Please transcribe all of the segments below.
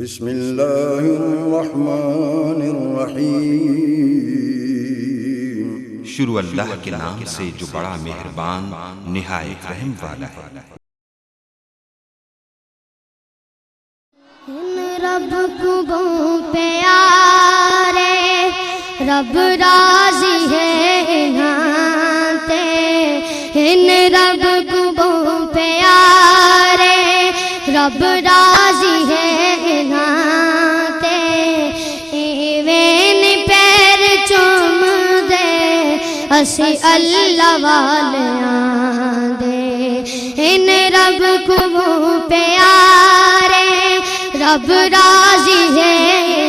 بسم اللہ الرحمن الرحیم۔ شروع اللہ کے نام سے جو بڑا مہربان نہایت رحم والا ہے۔ رب کو پیارے رب راضی ہے انہاں ان رب کو پیارے رب راضی ہے انہاں ایویں پیر چوم دے اسی اللہ والیاں دے ان رب کو پیارے رب راضی ہے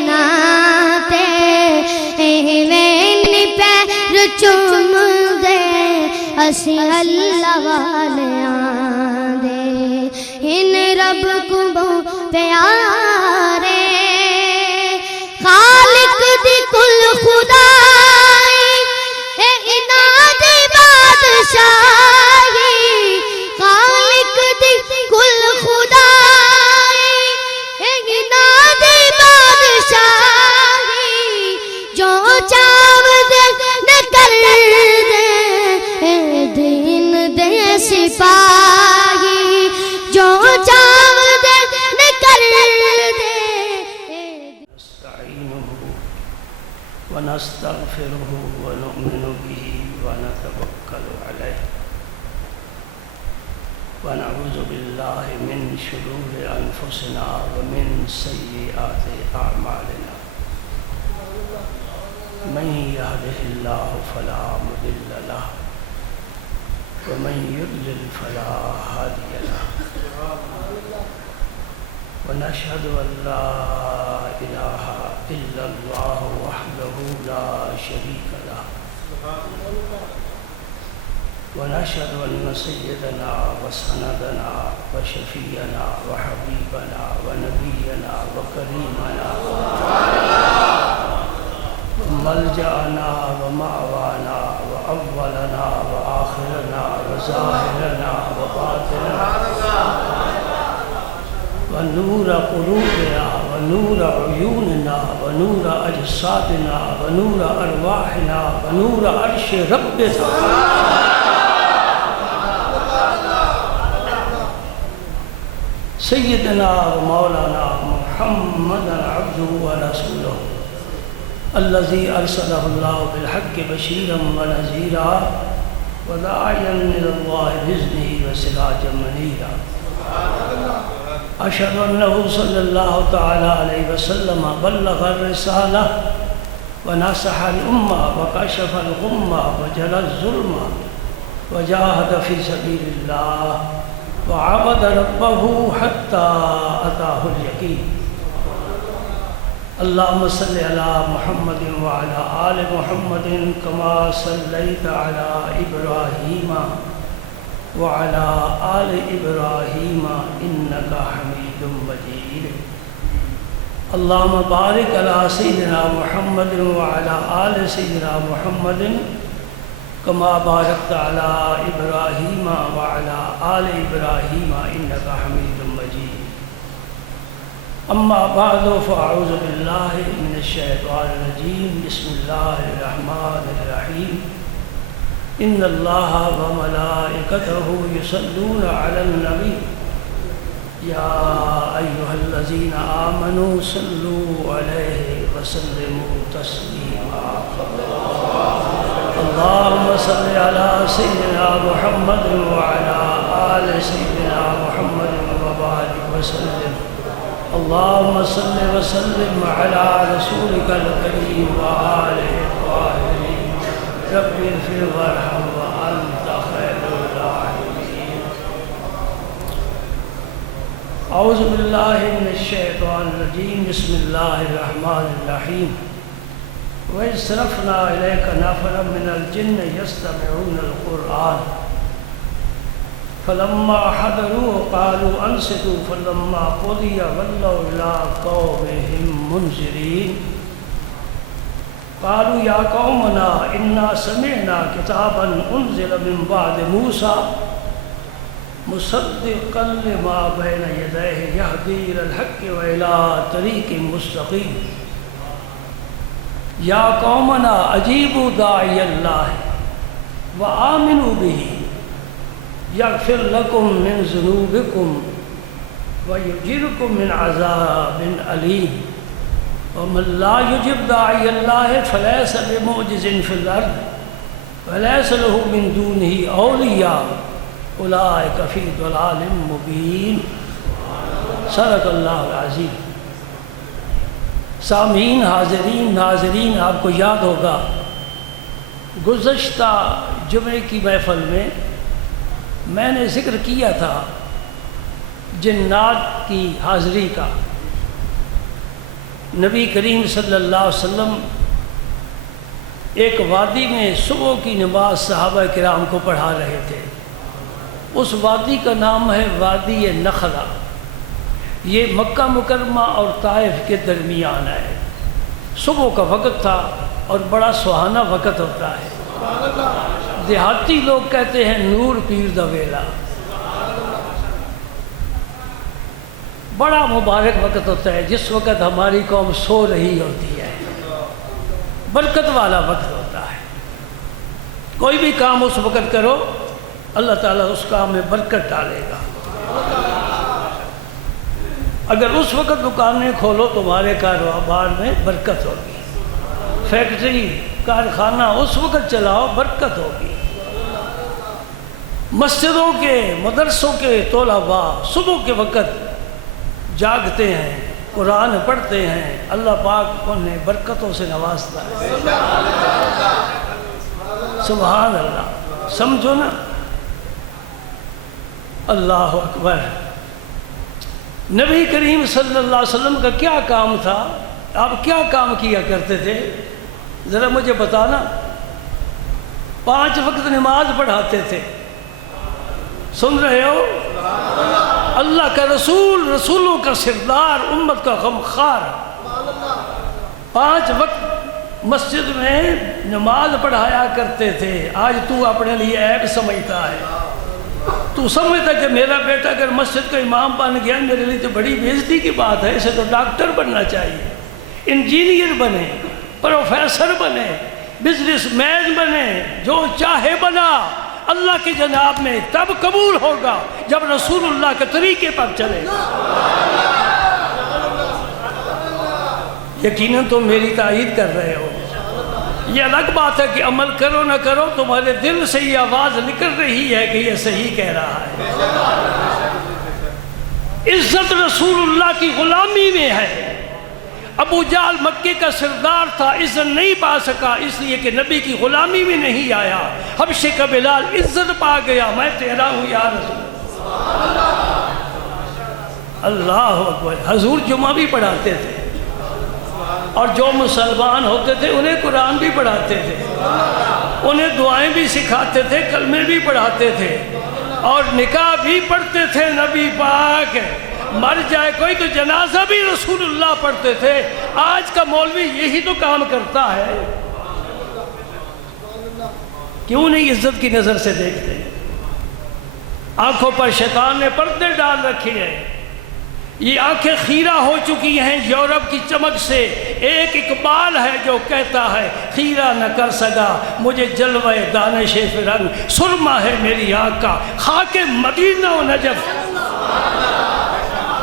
ناتے ایویں پیر چوم دے اسی اللہ والیاں دے ان رب کو پیارے خالق دی کل خدائی انہاں دی بادشاہی خالق دی کل خدائی انہاں دی بادشاہی جو چاو دے نہ کر دے دین دے سپاہی جو چاو دے نہ کر دے نستعینہ ونستغفرہ ونؤمن به ونتوکل علیہ ونعوذ باللہ من شرور انفسنا ومن سیئات اعمالنا من یهده اللہ فلا مضل له ومن یضلل فلا ہادی له ونشهد ان لا الہ الا اللہ وحدہ لا شریک له ونشهد أن سيدنا وسندنا وشفينا وحبيبنا ونبينا وكريمنا وملجأنا ومأوانا وأولنا وآخرنا وظاهرنا وباطننا ونور قلوبنا ونور عيوننا ونور أجسادنا ونور أرواحنا ونور عرش ربنا سيدنا ومولانا محمد عبده ورسوله الذي أرسله الله بالحق بشيرا ونذيرا وداعيا إلى الله بإذنه وسراجا منيرا أشهد أنه صلى الله تعالى عليه وسلم بلغ الرسالة ونصح الأمة وكشف الغمة وجلى الظلم وجاهد في سبيل الله وعبد ربه حتى أتاه اليقين اللهم صل على محمد وعلى آل محمد كما صليت على إبراهيم وعلى آل إبراهيم إنك حميد مجيد اللهم بارك على سيدنا محمد وعلى آل سيدنا محمد كما باركت على إبراهيم وعلى آل إبراهيم إنك حميد مجيد أما بعد فأعوذ بالله من الشيطان الرجيم بسم الله الرحمن الرحيم إن الله وملائكته يصلون على النبي يا أيها الذين آمنوا صلوا عليه وسلموا تسليما اللهم صل على سيدنا محمد وعلى آل سيدنا محمد وبارك وسلم اللهم صل وسلم على رسولك الكريم وآله الطاهرين رب اغفر وارحم وأنت خير الراحمين أعوذ بالله من الشيطان الرجيم بسم الله الرحمن الرحيم وإذ صرفنا إليك نفرا من الجن يستمعون القرآن فلما حضروا قالوا أنصتوا فلما قضي ولوا إلى قومهم منذرين قالوا يا قومنا إنا سمعنا كتابا أنزل من بعد موسى مصدقا لما بین یدیہ یہدی الی الحق والی طریق مستقیم یا قومنا اجیبوا داعی اللہ وآمنوا بہ یغفر لکم من ذنوبکم ویجرکم من عذاب علیم ومن لا یجب داعی اللہ فلیس بمعجز فی الارض ولیس له من دونہ اولیاء اولئک فی ضلال مبین۔ صدق اللہ العظیم۔ سامعین، حاضرین، ناظرین، آپ کو یاد ہوگا گزشتہ جمعے کی محفل میں نے ذکر کیا تھا جنات کی حاضری کا۔ نبی کریم صلی اللہ علیہ وسلم ایک وادی میں صبح کی نماز صحابہ کرام کو پڑھا رہے تھے۔ اس وادی کا نام ہے وادی نخلا۔ یہ مکہ مکرمہ اور طائف کے درمیان ہے۔ صبح کا وقت تھا اور بڑا سہانا وقت ہوتا ہے۔ دیہاتی لوگ کہتے ہیں نور پیر دا ویلا۔ بڑا مبارک وقت ہوتا ہے جس وقت ہماری قوم سو رہی ہوتی ہے۔ برکت والا وقت ہوتا ہے۔ کوئی بھی کام اس وقت کرو اللہ تعالیٰ اس کام میں برکت ڈالے گا۔ اگر اس وقت دکانیں کھولو تمہارے کاروبار میں برکت ہوگی۔ فیکٹری، کارخانہ اس وقت چلاؤ برکت ہوگی۔ مسجدوں کے، مدرسوں کے طلباء صبح کے وقت جاگتے ہیں، قرآن پڑھتے ہیں، اللہ پاک انہیں برکتوں سے نوازتا ہے۔ سبحان اللہ، سمجھو نا۔ اللہ اکبر۔ نبی کریم صلی اللہ علیہ وسلم کا کیا کام تھا؟ آپ کیا کام کیا کرتے تھے ذرا مجھے بتانا۔ 5 وقت نماز پڑھاتے تھے، سن رہے ہو؟ اللہ کا رسول، رسولوں کا سردار، امت کا غمخوار، 5 وقت مسجد میں نماز پڑھایا کرتے تھے۔ آج تو اپنے لیے عیب سمجھتا ہے، تو سمجھتا کہ میرا بیٹا اگر مسجد کا امام بن گیا میرے لیے تو بڑی بے عزتی کی بات ہے، اسے تو ڈاکٹر بننا چاہیے، انجینئر بنے، پروفیسر بنے، بزنس مین بنے، جو چاہے بنا۔ اللہ کی جناب میں تب قبول ہوگا جب رسول اللہ کے طریقے پر چلے گا۔ یقیناً تم میری تائید کر رہے ہو۔ یہ الگ بات ہے کہ عمل کرو نہ کرو، تمہارے دل سے یہ آواز نکل رہی ہے کہ یہ صحیح کہہ رہا ہے۔ عزت رسول اللہ کی غلامی میں ہے۔ ابو جہل مکے کا سردار تھا، عزت نہیں پا سکا اس لیے کہ نبی کی غلامی میں نہیں آیا۔ حبشے کا بلال عزت پا گیا، میں تیرا ہوں یا رسول اللہ اکبر۔ حضور جمعہ بھی پڑھاتے تھے اور جو مسلمان ہوتے تھے انہیں قرآن بھی پڑھاتے تھے، انہیں دعائیں بھی سکھاتے تھے، کلمے بھی پڑھاتے تھے اور نکاح بھی پڑھتے تھے۔ نبی پاک مر جائے کوئی تو جنازہ بھی رسول اللہ پڑھتے تھے۔ آج کا مولوی یہی تو کام کرتا ہے، کیوں نہیں عزت کی نظر سے دیکھتے؟ آنکھوں پر شیطان نے پردے ڈال رکھے ہیں، یہ آنکھیں خیرہ ہو چکی ہیں یورپ کی چمک سے۔ ایک اقبال ہے جو کہتا ہے خیرہ نہ کر سکا مجھے جلوہ دانش فرنگ، سرما ہے میری آنکھ کا خاک مدینہ و نجف۔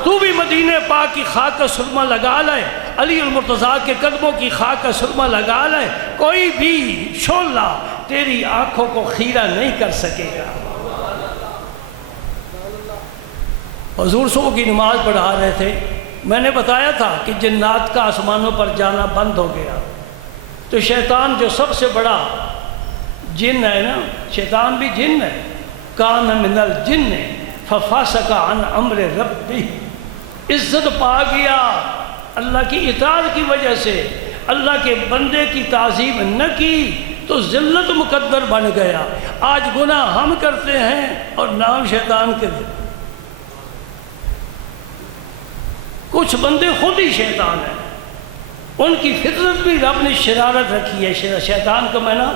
تو بھی مدینہ پاک کی خاک کا سرما لگا لے، علی المرتضیٰ کے قدموں کی خاک کا سرما لگا لے، کوئی بھی شعلہ تیری آنکھوں کو خیرہ نہیں کر سکے گا۔ حضور صبح کی نماز پڑھا رہے تھے، میں نے بتایا تھا کہ جنات کا آسمانوں پر جانا بند ہو گیا، تو شیطان جو سب سے بڑا جن ہے نا، شیطان بھی جن ہے، کان من الجن ففسق عن امر ربی، عزت پا گیا اللہ کی اطاعت کی وجہ سے۔ اللہ کے بندے کی تعظیم نہ کی تو ذلت مقدر بن گیا۔ آج گناہ ہم کرتے ہیں اور نام شیطان کے دے۔ کچھ بندے خود ہی شیطان ہیں، ان کی فطرت بھی رب نے شرارت رکھی ہے۔ شیطان کا معنی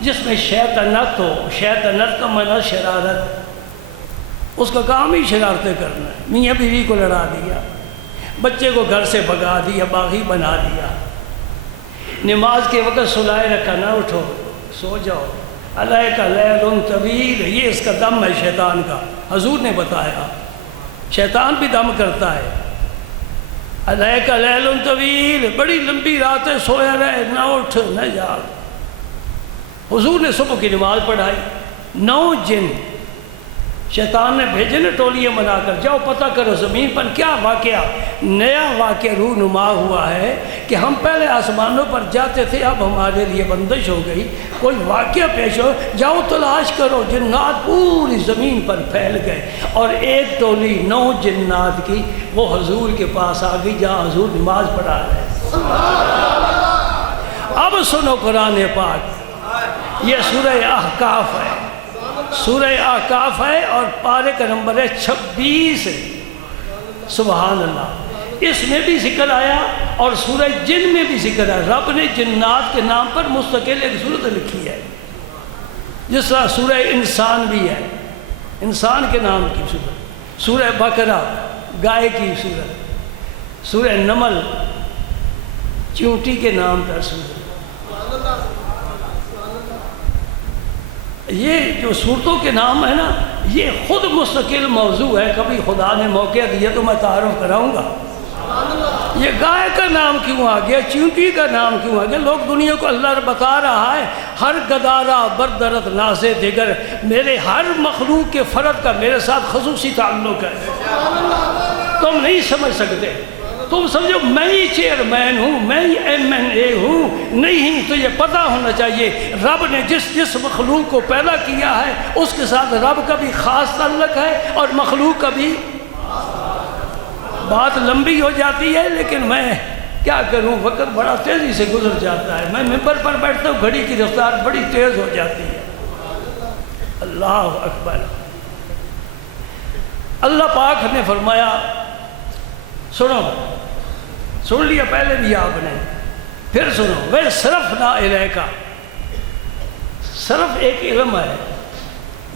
جس میں شیطنت ہو، شیطنت کا معنی شرارت۔ اس کا کام ہی شرارتیں کرنا ہے. میاں بیوی کو لڑا دیا، بچے کو گھر سے بھگا دیا، باغی بنا دیا، نماز کے وقت سلائے رکھا، نہ اٹھو سو جاؤ، علیک لیل طویل. یہ اس کا دم ہے شیطان کا. حضور نے بتایا شیطان بھی دم کرتا ہے. علیک لیل طویل، بڑی لمبی رات ہے، سویا رہے، نہ اٹھ نہ جاگ. حضور نے صبح کی نماز پڑھائی. 9 جن شیطان نے بھیجے نا ٹولیاں بنا کر، جاؤ پتہ کرو زمین پر کیا واقعہ. نیا واقعہ رونما ہوا ہے کہ ہم پہلے آسمانوں پر جاتے تھے، اب ہمارے لیے بندش ہو گئی، کوئی واقعہ پیش ہو، جاؤ تلاش کرو. جنات پوری زمین پر پھیل گئے اور ایک ٹولی 9 جنات کی وہ حضور کے پاس آ گئی جہاں حضور نماز پڑھا رہے. اب سنو قرآن پاک، یہ سورہ احقاف ہے، سورہ احقاف ہے اور پارے کا نمبر ہے 26. سبحان اللہ. اس میں بھی ذکر آیا اور سورہ جن میں بھی ذکر آیا. رب نے جنات کے نام پر مستقل ایک سورت لکھی ہے، جس طرح سورہ انسان بھی ہے، انسان کے نام کی سورت. سورہ بقرہ گائے کی سورت. سورہ نمل چونٹی کے نام پر سورت. یہ جو صورتوں کے نام ہے نا، یہ خود مستقل موضوع ہے. کبھی خدا نے موقع دیا تو میں تعارف کراؤں گا. یہ گائے کا نام کیوں آ گیا، چونٹی کا نام کیوں آ گیا؟ لوگ دنیا کو اللہ بتا رہا ہے ہر گدارہ بردرت نازے دیگر، میرے ہر مخلوق کے فرد کا میرے ساتھ خصوصی تعلق ہے. تم نہیں سمجھ سکتے، تم سمجھو میں ہی چیئرمین ہوں، میں ہی MNA ہوں. نہیں، تو یہ پتہ ہونا چاہیے رب نے جس مخلوق کو پیدا کیا ہے اس کے ساتھ رب کا بھی خاص تعلق ہے اور مخلوق کا بھی. بات لمبی ہو جاتی ہے لیکن میں کیا کروں، وقت بڑا تیزی سے گزر جاتا ہے. میں ممبر پر بیٹھتا ہوں، گھڑی کی رفتار بڑی تیز ہو جاتی ہے. اللہ اکبر. اللہ پاک نے فرمایا، سنو، سن لیا پہلے بھی آپ نے، پھر سنو. وہ صرف نہ الیک، صرف ایک علم ہے،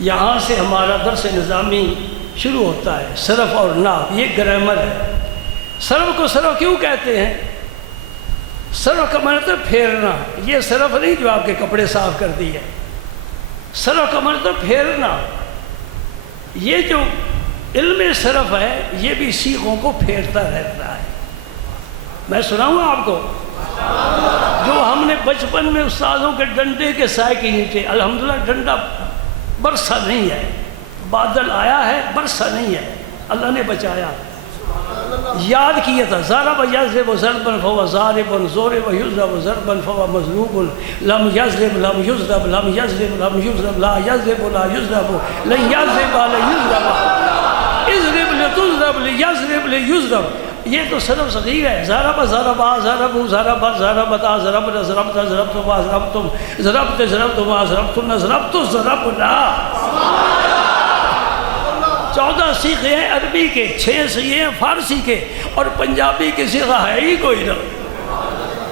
یہاں سے ہمارا درس نظامی شروع ہوتا ہے. صرف اور نہ، یہ گرامر ہے. صرف کو صرف کیوں کہتے ہیں؟ صرف کا مطلب پھیرنا. یہ صرف نہیں جو آپ کے کپڑے صاف کر دی ہے. صرف کا مطلب پھیرنا. یہ جو علم صرف ہے یہ بھی سیخوں کو پھیرتا رہتا ہے. میں سناؤں آپ کو جو ہم نے بچپن میں استادوں کے ڈنڈے کے سائے کے نیچے، الحمدللہ ڈنڈا برسا نہیں ہے، بادل آیا ہے برسا نہیں ہے، اللہ نے بچایا. یاد کیا تھا ضرب یضرب ضربا فهو ضارب، ضرب یضرب ضربا فهو مضروب، لم یضرب لم یضرب لم یضرب لم یضرب لا یضرب لا یضرب لن یضرب لا یضرب اضرب لتضرب لیضرب لیضرب. یہ تو صرف صغیر ہے. ضرب ضربا ضربوا ضربا ضربتا ضربنا ضربتا ضربتما ضربتم ضربت ضربتما ضربتن ضربت ضربنا. 14 صیغے ہیں عربی کے، 6 صیغے ہیں فارسی کے، اور پنجابی کے صیغہ ہے ہی کوئی نہ.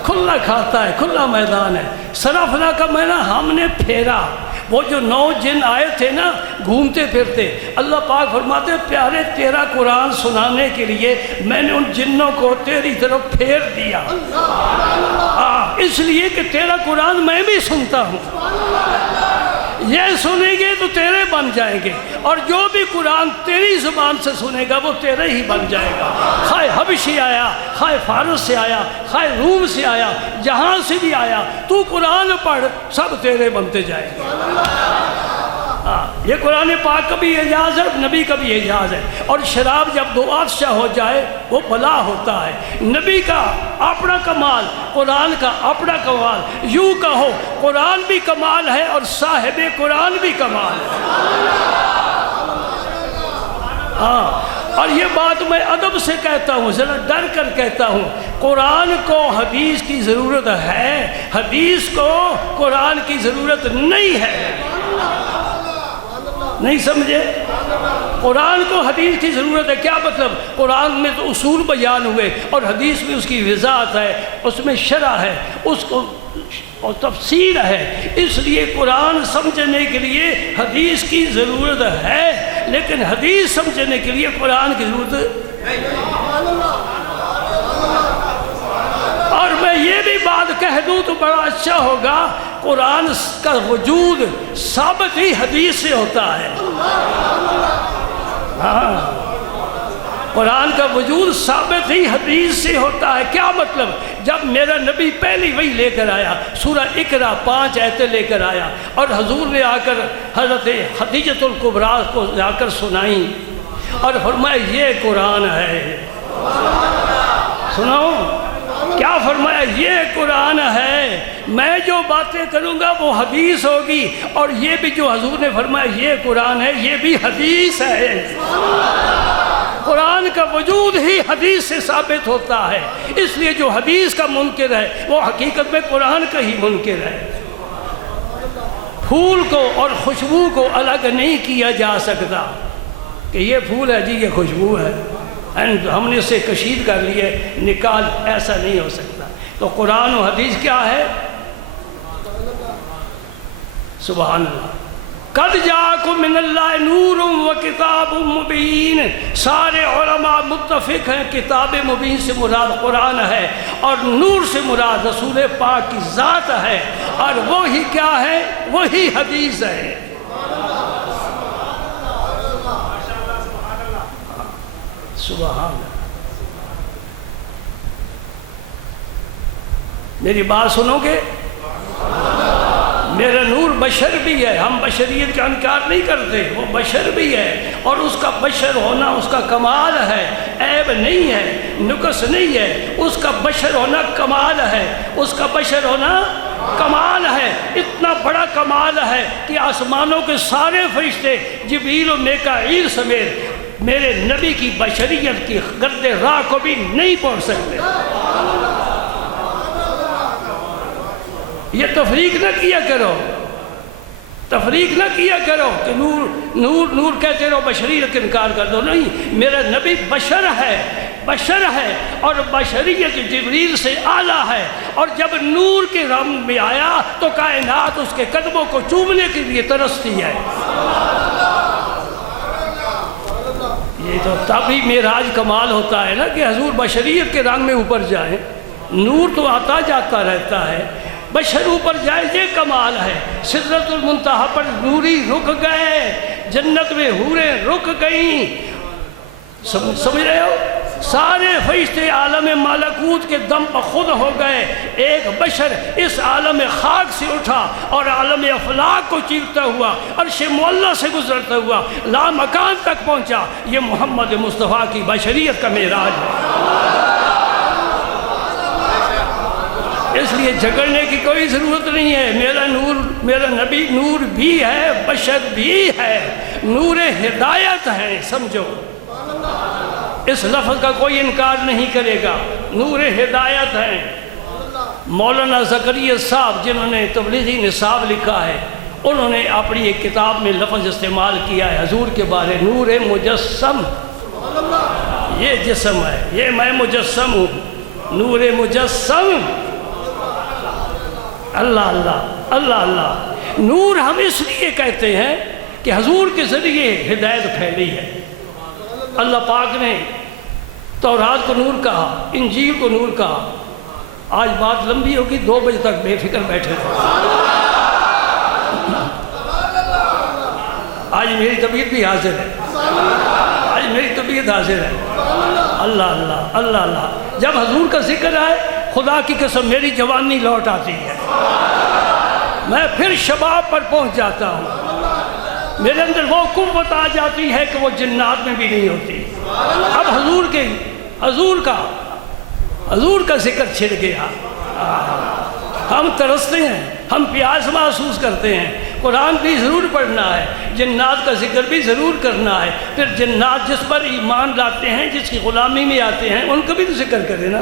کھلا کھاتا ہے، کھلا میدان ہے. صرفنا کا معنی ہم نے پھیرا. وہ جو 9 جن آئے تھے نا گھومتے پھرتے، اللہ پاک فرماتے ہیں پیارے تیرا قرآن سنانے کے لیے میں نے ان جنوں کو تیری طرف پھیر دیا، اس لیے کہ تیرا قرآن میں بھی سنتا ہوں. یہ سنیں گے تو تیرے بن جائیں گے، اور جو بھی قرآن تیری زبان سے سنے گا وہ تیرے ہی بن جائے گا. خواہ حبشی آیا، خواہ فارس سے آیا، خواہ روم سے آیا، جہاں سے بھی آیا، تو قرآن پڑھ سب تیرے بنتے جائیں گے. یہ قرآن پاک کا بھی اعجاز ہے، نبی کا بھی اعجاز ہے. اور شراب جب 2 عطشہ ہو جائے وہ بلا ہوتا ہے. نبی کا اپنا کمال، قرآن کا اپنا کمال. یوں کہو قرآن بھی کمال ہے اور صاحب قرآن بھی کمال ہے. اور یہ بات میں ادب سے کہتا ہوں، ذرا ڈر کر کہتا ہوں. قرآن کو حدیث کی ضرورت ہے، حدیث کو قرآن کی ضرورت نہیں ہے. نہیں سمجھے؟ قرآن کو حدیث کی ضرورت ہے. کیا مطلب؟ قرآن میں تو اصول بیان ہوئے اور حدیث میں اس کی وضاحت ہے، اس میں شرح ہے، اس کو اور تفسیر ہے. اس لیے قرآن سمجھنے کے لیے حدیث کی ضرورت ہے. لیکن حدیث سمجھنے کے لیے قرآن کی ضرورت ہے۔ اور میں یہ بھی بات کہہ دوں تو بڑا اچھا ہوگا، قرآن کا وجود ثابت ہی حدیث سے ہوتا ہے۔ ہاں، قرآن کا وجود ثابت ہی حدیث سے ہوتا ہے۔ کیا مطلب؟ جب میرا نبی پہلی وحی لے کر آیا، سورہ اقرا 5 آیتیں لے کر آیا، اور حضور نے آ کر حضرت خدیجۃ الکبریٰ کو جا کر سنائیں اور فرمایا یہ قرآن ہے۔ سنو کیا فرمایا؟ یہ قرآن ہے، میں جو باتیں کروں گا وہ حدیث ہوگی، اور یہ بھی جو حضور نے فرمایا یہ قرآن ہے، یہ بھی حدیث ہے۔ قرآن کا وجود ہی حدیث سے ثابت ہوتا ہے، اس لیے جو حدیث کا منکر ہے وہ حقیقت میں قرآن کا ہی منکر ہے۔ پھول کو اور خوشبو کو الگ نہیں کیا جا سکتا کہ یہ پھول ہے جی یہ خوشبو ہے، ہم نے اسے کشید کر لیے نکال، ایسا نہیں ہو سکتا۔ تو قرآن و حدیث کیا ہے؟ سبحان اللہ۔ قد جاءکم من اللہ نور و کتاب مبین، سارے علماء متفق ہیں کتاب مبین سے مراد قرآن ہے، اور نور سے مراد رسول پاک کی ذات ہے، اور وہی کیا ہے؟ وہی حدیث ہے۔ سبحان اللہ۔ میری بات سنو گے؟ میرا نور بشر بھی ہے، ہم بشریت کا انکار نہیں کرتے، وہ بشر بھی ہے، اور اس کا بشر ہونا اس کا کمال ہے، عیب نہیں ہے، نقص نہیں ہے، اس کا بشر ہونا کمال ہے، اس کا بشر ہونا کمال ہے۔ اتنا بڑا کمال ہے کہ آسمانوں کے سارے فرشتے جبریل و میکائیل سمیت میرے نبی کی بشریت کی گرد راہ کو بھی نہیں پہنچ سکتے۔ یہ تفریق نہ کیا کرو، تفریق نہ کیا کرو کہ نور نور نور کہتے رہو بشریت کا انکار کر دو، نہیں، میرا نبی بشر ہے، بشر ہے، اور بشریت جبریل سے اعلیٰ ہے، اور جب نور کے رنگ میں آیا تو کائنات اس کے قدموں کو چومنے کے لیے ترستی ہے۔ یہ تو تبھی معراج کمال ہوتا ہے نا کہ حضور بشریت کے رنگ میں اوپر جائیں، نور تو آتا جاتا رہتا ہے، بشر اوپر جائے یہ کمال ہے۔ سدرۃ المنتہا پر نوری رک گئے، جنت میں حوریں رک گئیں، سمجھ رہے ہو؟ سارے فرشتے عالم ملکوت کے دم پر خود ہو گئے، ایک بشر اس عالم خاک سے اٹھا اور عالم افلاک کو چیرتا ہوا، عرش معلیٰ سے گزرتا ہوا لامکان تک پہنچا۔ یہ محمد مصطفیٰ کی بشریت کا معراج ہے۔ اس لیے جھگڑنے کی کوئی ضرورت نہیں ہے۔ میرا نور، میرا نبی نور بھی ہے، بشر بھی ہے، نور ہدایت ہے، سمجھو اس لفظ کا کوئی انکار نہیں کرے گا، نور ہدایت ہے۔ مولانا زکریا صاحب جنہوں نے تبلیغی نصاب لکھا ہے، انہوں نے اپنی ایک کتاب میں لفظ استعمال کیا ہے حضور کے بارے، نور مجسم۔ یہ جسم ہے، یہ میں مجسم ہوں، نور مجسم۔ اللہ اللہ اللہ اللہ۔ نور ہم اس لیے کہتے ہیں کہ حضور کے ذریعے ہدایت پھیلی ہے۔ اللہ پاک نے تورات کو نور کہا، انجیل کو نور کہا۔ آج بات لمبی ہوگی، 2 بجے تک بے فکر بیٹھے تھے۔ آج میری طبیعت بھی حاضر ہے، آج میری طبیعت حاضر ہے۔ اللہ اللہ اللہ اللہ۔ جب حضور کا ذکر آئے، خدا کی قسم میری جوانی لوٹ آتی ہے، میں پھر شباب پر پہنچ جاتا ہوں، میرے اندر وہ قوت آ جاتی ہے کہ وہ جنات میں بھی نہیں ہوتی۔ اب حضور کا ذکر چھڑ گیا، ہم ترستے ہیں، ہم پیاس محسوس کرتے ہیں۔ قرآن بھی ضرور پڑھنا ہے، جنات کا ذکر بھی ضرور کرنا ہے، پھر جنات جس پر ایمان لاتے ہیں، جس کی غلامی میں آتے ہیں، ان کا بھی تو ذکر کرے نا۔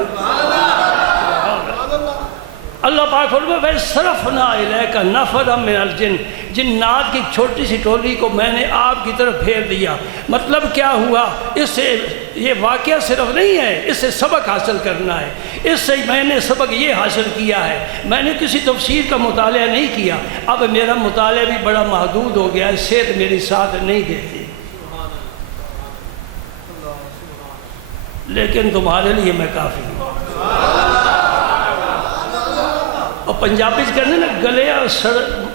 اللہ پاک فرماتا ہے صرفنا الیک نفرا من الجن، جنات کی چھوٹی سی ٹولی کو میں نے آپ کی طرف پھیر دیا۔ مطلب کیا ہوا؟ اس سے یہ واقعہ صرف نہیں ہے، اس سے سبق حاصل کرنا ہے۔ اس سے میں نے سبق یہ حاصل کیا ہے، میں نے کسی تفسیر کا مطالعہ نہیں کیا، اب میرا مطالعہ بھی بڑا محدود ہو گیا ہے، صحت میری ساتھ نہیں دیتی۔ لیکن تمہارے لیے میں کافی ہوں. اور پنجابی کہتے ہیں نا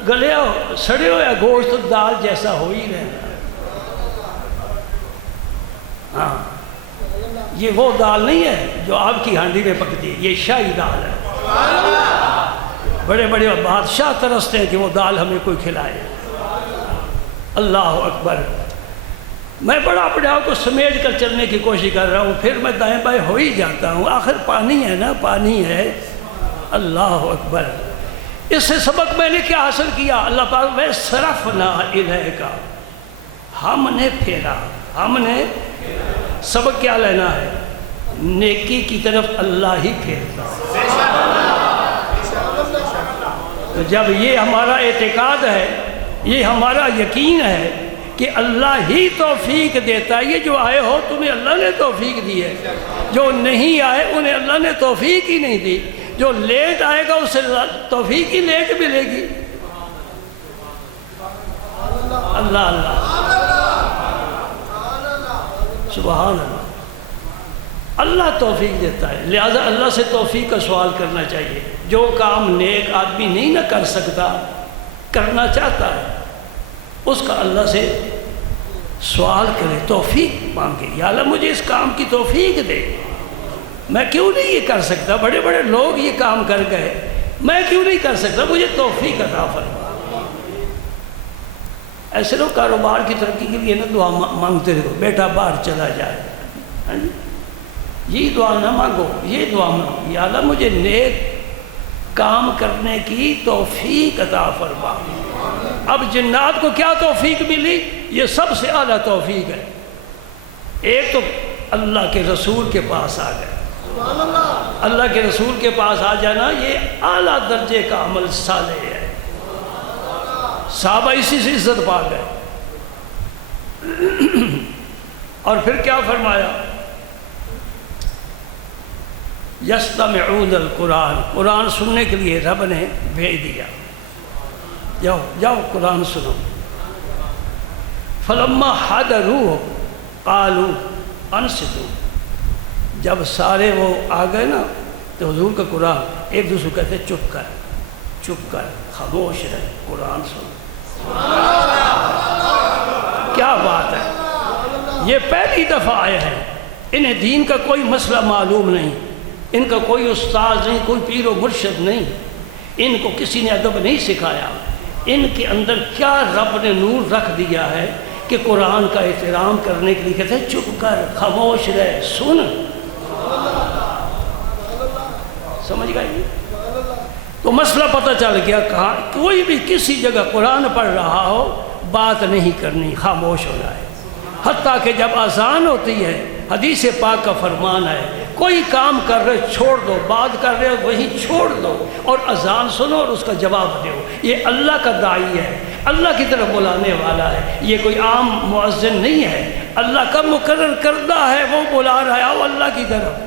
گلیا سڑے ہوا گوشت دال جیسا ہو ہی رہنا. ہاں یہ وہ دال نہیں ہے جو آپ کی ہانڈی میں پکتی ہے، یہ شاہی دال ہے. بڑے بڑے بادشاہ ترستے ہیں کہ وہ دال ہمیں کوئی کھلائے. اللہ اکبر. میں بڑا اپنے آپ کو سمیٹ کر چلنے کی کوشش کر رہا ہوں، پھر میں دائیں بائیں ہو ہی جاتا ہوں. آخر پانی ہے نا، پانی ہے. اللہ اکبر. اس سے سبق میں نے کیا حاصل کیا؟ اللہ پاک میں صرفنا الیک، ہم نے پھیرا. ہم نے سبق کیا لینا ہے؟ نیکی کی طرف اللہ ہی پھیرتا. تو جب یہ ہمارا اعتقاد ہے، یہ ہمارا یقین ہے کہ اللہ ہی توفیق دیتا ہے. یہ جو آئے ہو تمہیں اللہ نے توفیق دی ہے، جو نہیں آئے انہیں اللہ نے توفیق ہی نہیں دی. جو لیٹ آئے گا اسے توفیق ہی لیٹ ملے گی. اللہ اللہ سبحان اللہ. اللہ توفیق دیتا ہے، لہذا اللہ سے توفیق کا سوال کرنا چاہیے. جو کام نیک آدمی نہیں نہ کر سکتا، کرنا چاہتا ہے، اس کا اللہ سے سوال کرے، توفیق مانگے. یا اللہ مجھے اس کام کی توفیق دے. میں کیوں نہیں یہ کر سکتا؟ بڑے بڑے لوگ یہ کام کر گئے، میں کیوں نہیں کر سکتا؟ مجھے توفیق عطا فرما. ایسے لوگ کاروبار کی ترقی کے لیے نا دعا مانگتے رہو، بیٹا باہر چلا جائے. یہ دعا نہ مانگو، یہ دعا مانگو، یا اللہ مجھے نیک کام کرنے کی توفیق عطا فرما. اب جنات کو کیا توفیق ملی؟ یہ سب سے اعلیٰ توفیق ہے. ایک تو اللہ کے رسول کے پاس آ گئے. اللہ کے رسول کے پاس آ جانا یہ اعلیٰ درجے کا عمل صالح ہے. صحابہ اسی سے عزت پا گئے. اور پھر کیا فرمایا؟ یستمعون القرآن، قرآن سننے کے لیے رب نے بھیج دیا. جاؤ جاؤ قرآن سنو. فلما حضروا قالوا انصتوا، جب سارے وہ آ گئے نا تو حضور کا قرآن ایک دوسرے کو کہتے چپ کر، چپ کر، خاموش رہے، قرآن سن. کیا بات ہے! یہ پہلی دفعہ آئے ہیں، انہیں دین کا کوئی مسئلہ معلوم نہیں، ان کا کوئی استاذ نہیں، کوئی پیر و مرشد نہیں، ان کو کسی نے ادب نہیں سکھایا. ان کے اندر کیا رب نے نور رکھ دیا ہے کہ قرآن کا احترام کرنے کے لیے کہتے ہیں چپ کر، خاموش رہے، سن. سمجھ گئے؟ تو مسئلہ پتہ چل گیا. کہا کوئی بھی کسی جگہ قرآن پڑھ رہا ہو بات نہیں کرنی، خاموش ہو جائے. حتیٰ کہ جب اذان ہوتی ہے، حدیث پاک کا فرمان ہے کوئی کام کر رہے چھوڑ دو، بات کر رہے وہیں چھوڑ دو اور اذان سنو اور اس کا جواب دو. یہ اللہ کا داعی ہے، اللہ کی طرف بلانے والا ہے. یہ کوئی عام مؤذن نہیں ہے، اللہ کا مقرر کردہ ہے، وہ بلا رہا ہے آؤ اللہ کی طرف.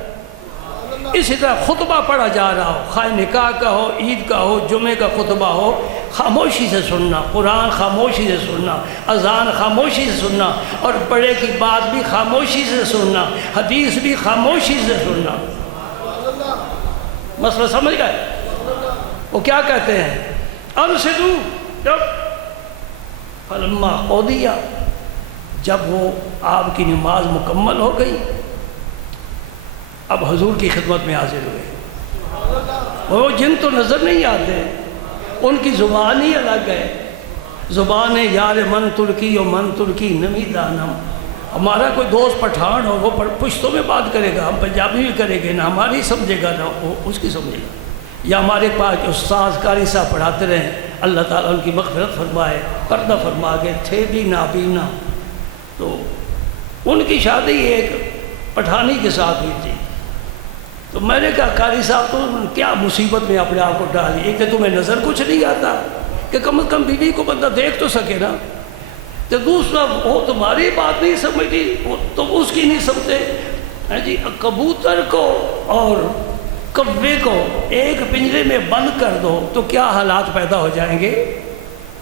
اسی طرح خطبہ پڑھا جا رہا ہو، خواہ نکاح کا ہو، عید کا ہو، جمعے کا خطبہ ہو، خاموشی سے سننا، قرآن خاموشی سے سننا، اذان خاموشی سے سننا، اور بڑے کی بات بھی خاموشی سے سننا، حدیث بھی خاموشی سے سننا. مسئلہ سمجھ گئے؟ وہ کیا کہتے ہیں؟ انصتوا، جب فلما قضی، جب وہ آپ کی نماز مکمل ہو گئی، اب حضور کی خدمت میں حاضر ہوئے. وہ جن تو نظر نہیں آتے، ان کی زبان ہی الگ ہے. زبان ہے یار من ترکی و من ترکی نمی دانم. ہمارا کوئی دوست پٹھان ہو، وہ پشتوں میں بات کرے گا، ہم پنجابی میں کریں گے، نہ ہماری سمجھے گا نہ وہ اس کی سمجھے گا. یا ہمارے پاس استاذ قاری صاحب پڑھاتے رہیں، اللہ تعالیٰ ان کی مغفرت فرمائے، پردہ فرما گئے، تھے بھی نابینا. تو ان کی شادی ایک پٹھانی کے ساتھ ہوئی تھی. تو میں نے کہا قاری صاحب تو کیا مصیبت میں اپنے آپ کو ڈالی. ایک تو تمہیں نظر کچھ نہیں آتا کہ کم از کم بیوی کو بندہ دیکھ تو سکے نا. تو دوسرا وہ تمہاری بات نہیں سمجھتی، وہ تم اس کی نہیں سمجھتے. جی کبوتر کو اور کوے کو ایک پنجرے میں بند کر دو تو کیا حالات پیدا ہو جائیں گے؟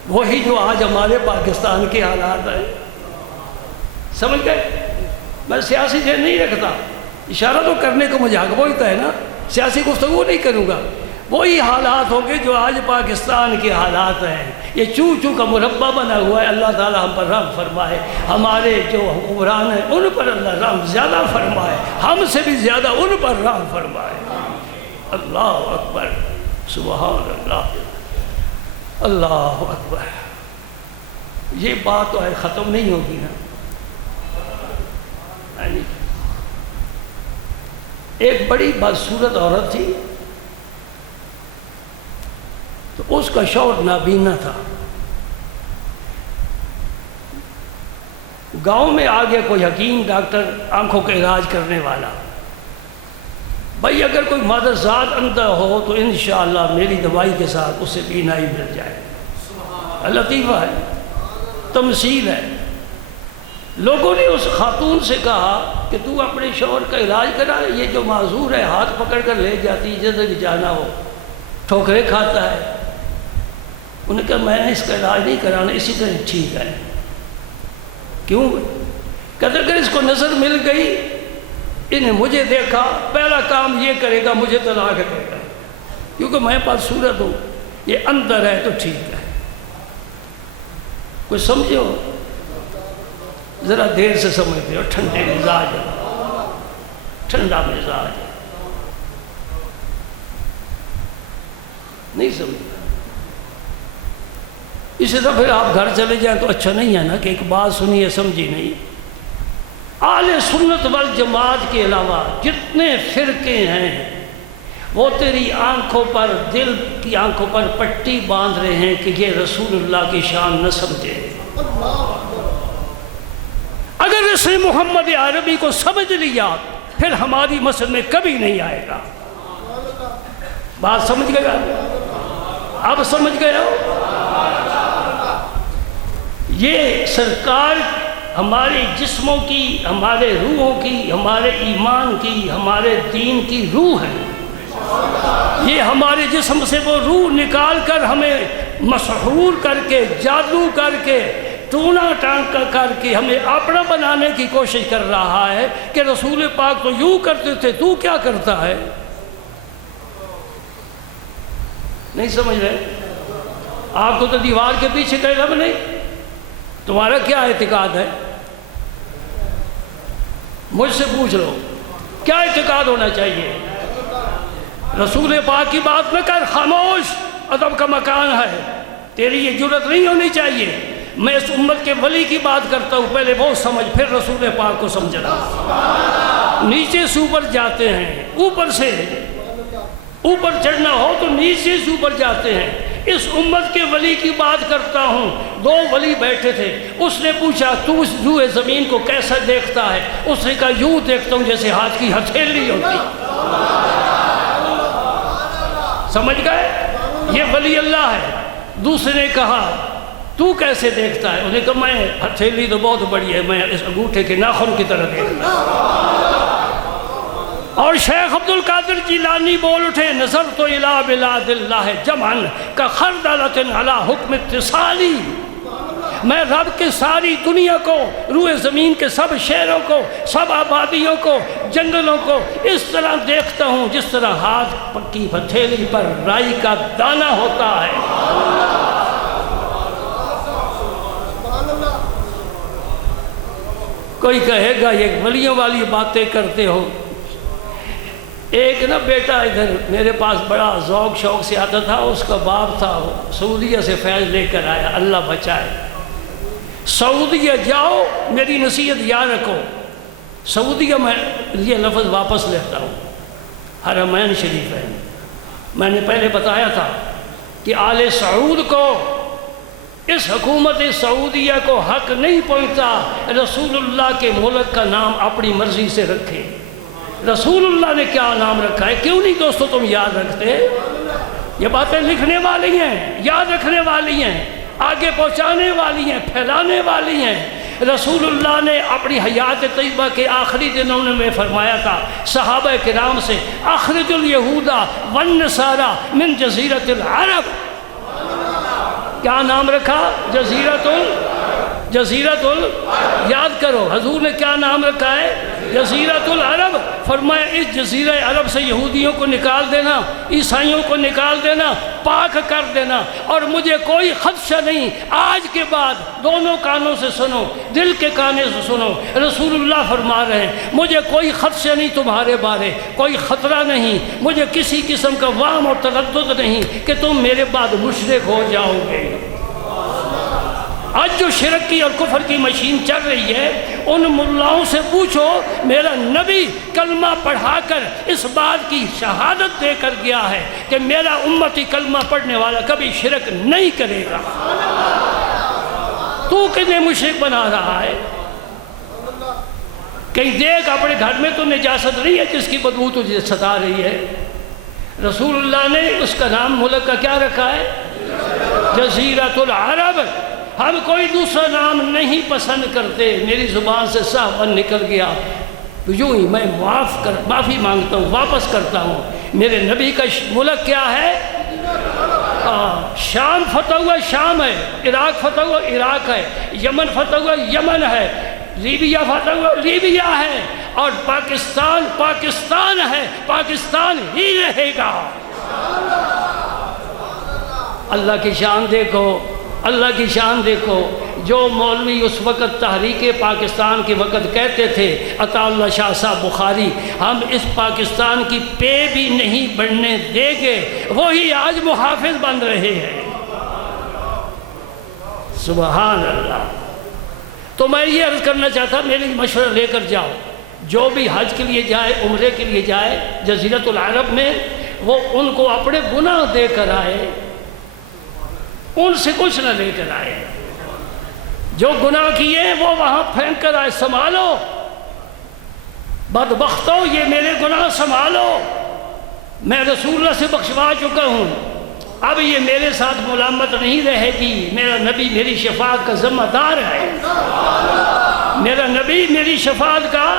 وہی جو آج ہمارے پاکستان کے حالات ہیں. سمجھ گئے؟ میں سیاسی سے نہیں رکھتا، اشارہ تو کرنے کو مجھے حق پہنچتا ہے نا، سیاسی گفتگو نہیں کروں گا۔ وہی حالات ہوں گے جو آج پاکستان کے حالات ہیں، یہ چوں چوں کا مربع بنا ہوا ہے۔ اللہ تعالیٰ ہم پر رحم فرمائے، ہمارے جو حکمران ہیں ان پر اللہ رحم زیادہ فرمائے، ہم سے بھی زیادہ ان پر رحم فرمائے۔ اللہ اکبر، سبحان اللہ، اللہ اکبر۔ یہ بات تو ہے ختم نہیں ہوگی نا۔ ایک بڑی بدصورت عورت تھی، تو اس کا شوہر نابینا تھا۔ گاؤں میں آگے کوئی حکیم ڈاکٹر آنکھوں کا علاج کرنے والا، بھائی اگر کوئی مادرزاد اندھا ہو تو انشاءاللہ میری دوائی کے ساتھ اسے بینائی مل جائے۔ لطیفہ ہے، تمثیل ہے۔ لوگوں نے اس خاتون سے کہا کہ تو اپنے شوہر کا علاج کرا، یہ جو معذور ہے ہاتھ پکڑ کر لے جاتی جدھر بھی جانا ہو، ٹھوکریں کھاتا ہے۔ انہوں نے کہا میں نے اس کا علاج نہیں کرانا، اسی طرح ٹھیک ہے۔ کیوں؟ کہتے اگر اس کو نظر مل گئی، انہیں مجھے دیکھا، پہلا کام یہ کرے گا مجھے طلاق دے گا، کیونکہ میں بدصورت ہوں، یہ اندر ہے تو ٹھیک ہے۔ کوئی سمجھو، ذرا دیر سے سمجھتے ہو، ٹھنڈے مزاج ہے، ٹھنڈا مزاج ہے، نہیں سمجھتے۔ اسی طرح پھر آپ گھر چلے جائیں تو اچھا نہیں ہے نا کہ ایک بات سنی ہے سمجھی نہیں۔ اہل سنت والجماعت کے علاوہ جتنے فرقے ہیں وہ تیری آنکھوں پر، دل کی آنکھوں پر پٹی باندھ رہے ہیں کہ یہ رسول اللہ کی شان نہ سمجھے۔ اگر اس نے محمد عربی کو سمجھ لیا پھر ہماری مسجد میں کبھی نہیں آئے گا۔ بات سمجھ گیا؟ اب سمجھ گئے ہو؟ یہ سرکار ہمارے جسموں کی، ہمارے روحوں کی، ہمارے ایمان کی، ہمارے دین کی روح ہے۔ یہ ہمارے جسم سے وہ روح نکال کر ہمیں مسحور کر کے، جادو کر کے، ٹونا ٹانکا کر کے ہمیں اپنا بنانے کی کوشش کر رہا ہے کہ رسول پاک تو یوں کرتے تھے، تو کیا کرتا ہے؟ نہیں سمجھ رہے؟ آپ کو تو دیوار کے پیچھے گئے رب نہیں، تمہارا کیا اعتقاد ہے؟ مجھ سے پوچھ لو کیا اعتقاد ہونا چاہیے؟ رسول پاک کی بات نہ کر، خاموش، ادب کا مکان ہے، تیری یہ جرت نہیں ہونی چاہیے۔ میں اس امت کے ولی کی بات کرتا ہوں، پہلے وہ سمجھ پھر رسول پاک کو سمجھنا۔ نیچے سے اوپر جاتے ہیں، اوپر سے اوپر چڑھنا ہو تو نیچے سے اوپر جاتے ہیں۔ اس امت کے ولی کی بات کرتا ہوں۔ دو ولی بیٹھے تھے، اس نے پوچھا تو اس روئے زمین کو کیسا دیکھتا ہے؟ اس نے کہا یوں دیکھتا ہوں جیسے ہاتھ کی ہتھیلی ہوتی۔ سمجھ گئے؟ یہ ولی اللہ ہے۔ دوسرے نے کہا تو کیسے دیکھتا ہے؟ انہوں نے کہا میں ہتھیلی تو بہت بڑی ہے، میں اس انگوٹھے کے ناخن کی طرح دیکھتا ہوں۔ اور شیخ عبدالقادر جیلانی بول اٹھے نظرت الی بلاد اللہ جمعن کخردلۃ علی حکم اتصالی، میں رب کے ساری دنیا کو، روئے زمین کے سب شہروں کو، سب آبادیوں کو، جنگلوں کو اس طرح دیکھتا ہوں جس طرح ہاتھ کی ہتھیلی پر رائی کا دانہ ہوتا ہے۔ کوئی کہے گا یہ ولیوں والی باتیں کرتے ہو۔ ایک نا بیٹا ادھر میرے پاس بڑا ذوق شوق سے آتا تھا، اس کا باپ تھا وہ سعودیہ سے فیض لے کر آیا، اللہ بچائے۔ سعودیہ جاؤ، میری نصیحت یاد رکھو، سعودیہ میں یہ لفظ واپس لیتا ہوں، حرمین شریف ہے۔ میں نے پہلے بتایا تھا کہ آل سعود کو، اس حکومت سعودیہ کو حق نہیں پہنچتا رسول اللہ کے ملک کا نام اپنی مرضی سے رکھے۔ رسول اللہ نے کیا نام رکھا ہے؟ کیوں نہیں دوستو تم یاد رکھتے؟ یہ باتیں لکھنے والی ہیں، یاد رکھنے والی ہیں، آگے پہنچانے والی ہیں، پھیلانے والی ہیں۔ رسول اللہ نے اپنی حیات طیبہ کے آخری دنوں میں فرمایا تھا صحابہ کرام سے، اخرج الیہود والنصارى من جزیرۃ العرب۔ کیا نام رکھا؟ جزیرۃ یاد کرو، حضور نے کیا نام رکھا ہے؟ جزیرۃ العرب، فرمایا اس جزیرہ عرب سے یہودیوں کو نکال دینا، عیسائیوں کو نکال دینا، پاک کر دینا، اور مجھے کوئی خدشہ نہیں۔ آج کے بعد دونوں کانوں سے سنو، دل کے کانے سے سنو، رسول اللہ فرما رہے ہیں مجھے کوئی خدشہ نہیں تمہارے بارے، کوئی خطرہ نہیں، مجھے کسی قسم کا وہم اور تردد نہیں کہ تم میرے بعد مشرک ہو جاؤ گے۔ آج جو شرک کی اور کفر کی مشین چل رہی ہے، ان ملاؤں سے پوچھو میرا نبی کلمہ پڑھا کر اس بات کی شہادت دے کر گیا ہے کہ میرا امتی کلمہ پڑھنے والا کبھی شرک نہیں کرے گا۔ تو کتنے مشرک بنا رہا ہے؟ کہیں دیکھ اپنے گھر میں تو نجاست نہیں ہے جس کی بدبو تجھے ستا رہی ہے۔ رسول اللہ نے اس کا نام ملک کا کیا رکھا ہے؟ جزیرۃ العرب۔ ہم کوئی دوسرا نام نہیں پسند کرتے، میری زبان سے صاف نکل گیا، یوں ہی میں معافی مانگتا ہوں، واپس کرتا ہوں۔ میرے نبی کا ملک کیا ہے؟ شام فتح ہوا شام ہے، عراق فتح ہوا عراق ہے، یمن فتح ہوا یمن ہے، لیبیا فتح ہوا لیبیا ہے، اور پاکستان پاکستان ہے، پاکستان ہی رہے گا۔ اللہ کی شان دیکھو، اللہ کی شان دیکھو۔ جو مولوی اس وقت تحریک پاکستان کے وقت کہتے تھے، عطا اللہ شاہ صاحب بخاری، ہم اس پاکستان کی پے بھی نہیں بڑھنے دیں گے، وہی آج محافظ بن رہے ہیں۔ سبحان اللہ۔ تو میں یہ عرض کرنا چاہتا، میری مشورہ لے کر جاؤ، جو بھی حج کے لیے جائے، عمرے کے لیے جائے جزیرۃ العرب میں، وہ ان کو اپنے گناہ دے کر آئے، ان سے کچھ نہ لے کر آئے۔ جو گناہ کیے وہ وہاں پھینک کر آئے، سنبھالو بدبختو، یہ میرے گناہ سنبھالو، میں رسول اللہ سے بخشوا چکا ہوں، اب یہ میرے ساتھ ملامت نہیں رہے گی۔ میرا نبی میری شفاعت کا ذمہ دار ہے، میرا نبی میری شفاعت کا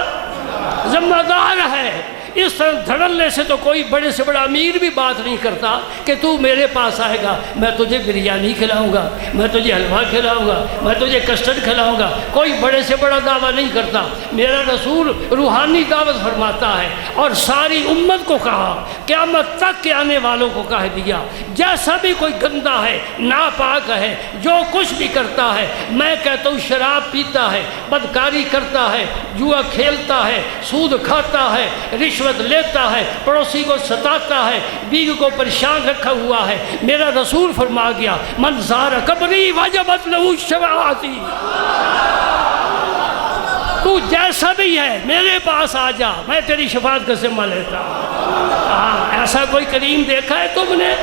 ذمہ دار ہے۔ اس طرح دھڑلنے سے تو کوئی بڑے سے بڑا امیر بھی بات نہیں کرتا کہ تو میرے پاس آئے گا، میں تجھے بریانی کھلاؤں گا، میں تجھے حلوہ کھلاؤں گا، میں تجھے کسٹرڈ کھلاؤں گا، کوئی بڑے سے بڑا دعویٰ نہیں کرتا۔ میرا رسول روحانی دعوت فرماتا ہے، اور ساری امت کو کہا، قیامت تک کے آنے والوں کو کہہ دیا، جیسا بھی کوئی گندہ ہے، ناپاک ہے، جو کچھ بھی کرتا ہے، میں کہتا ہوں شراب پیتا ہے، بدکاری کرتا ہے، جوا کھیلتا ہے، سود کھاتا ہے، رشوت لیتا ہے، پڑوسی کو ستاتا ہے، بیوی کو پریشان رکھا ہوا ہے، میرا رسول فرما گیا من زار قبری وجبت لہو شفاعتی۔ تو جیسا بھی ہے میرے پاس آ جا، میں تیری شفاعت کا ذمہ لیتا ہوں۔ ایسا کوئی کریم دیکھا ہے تم نے؟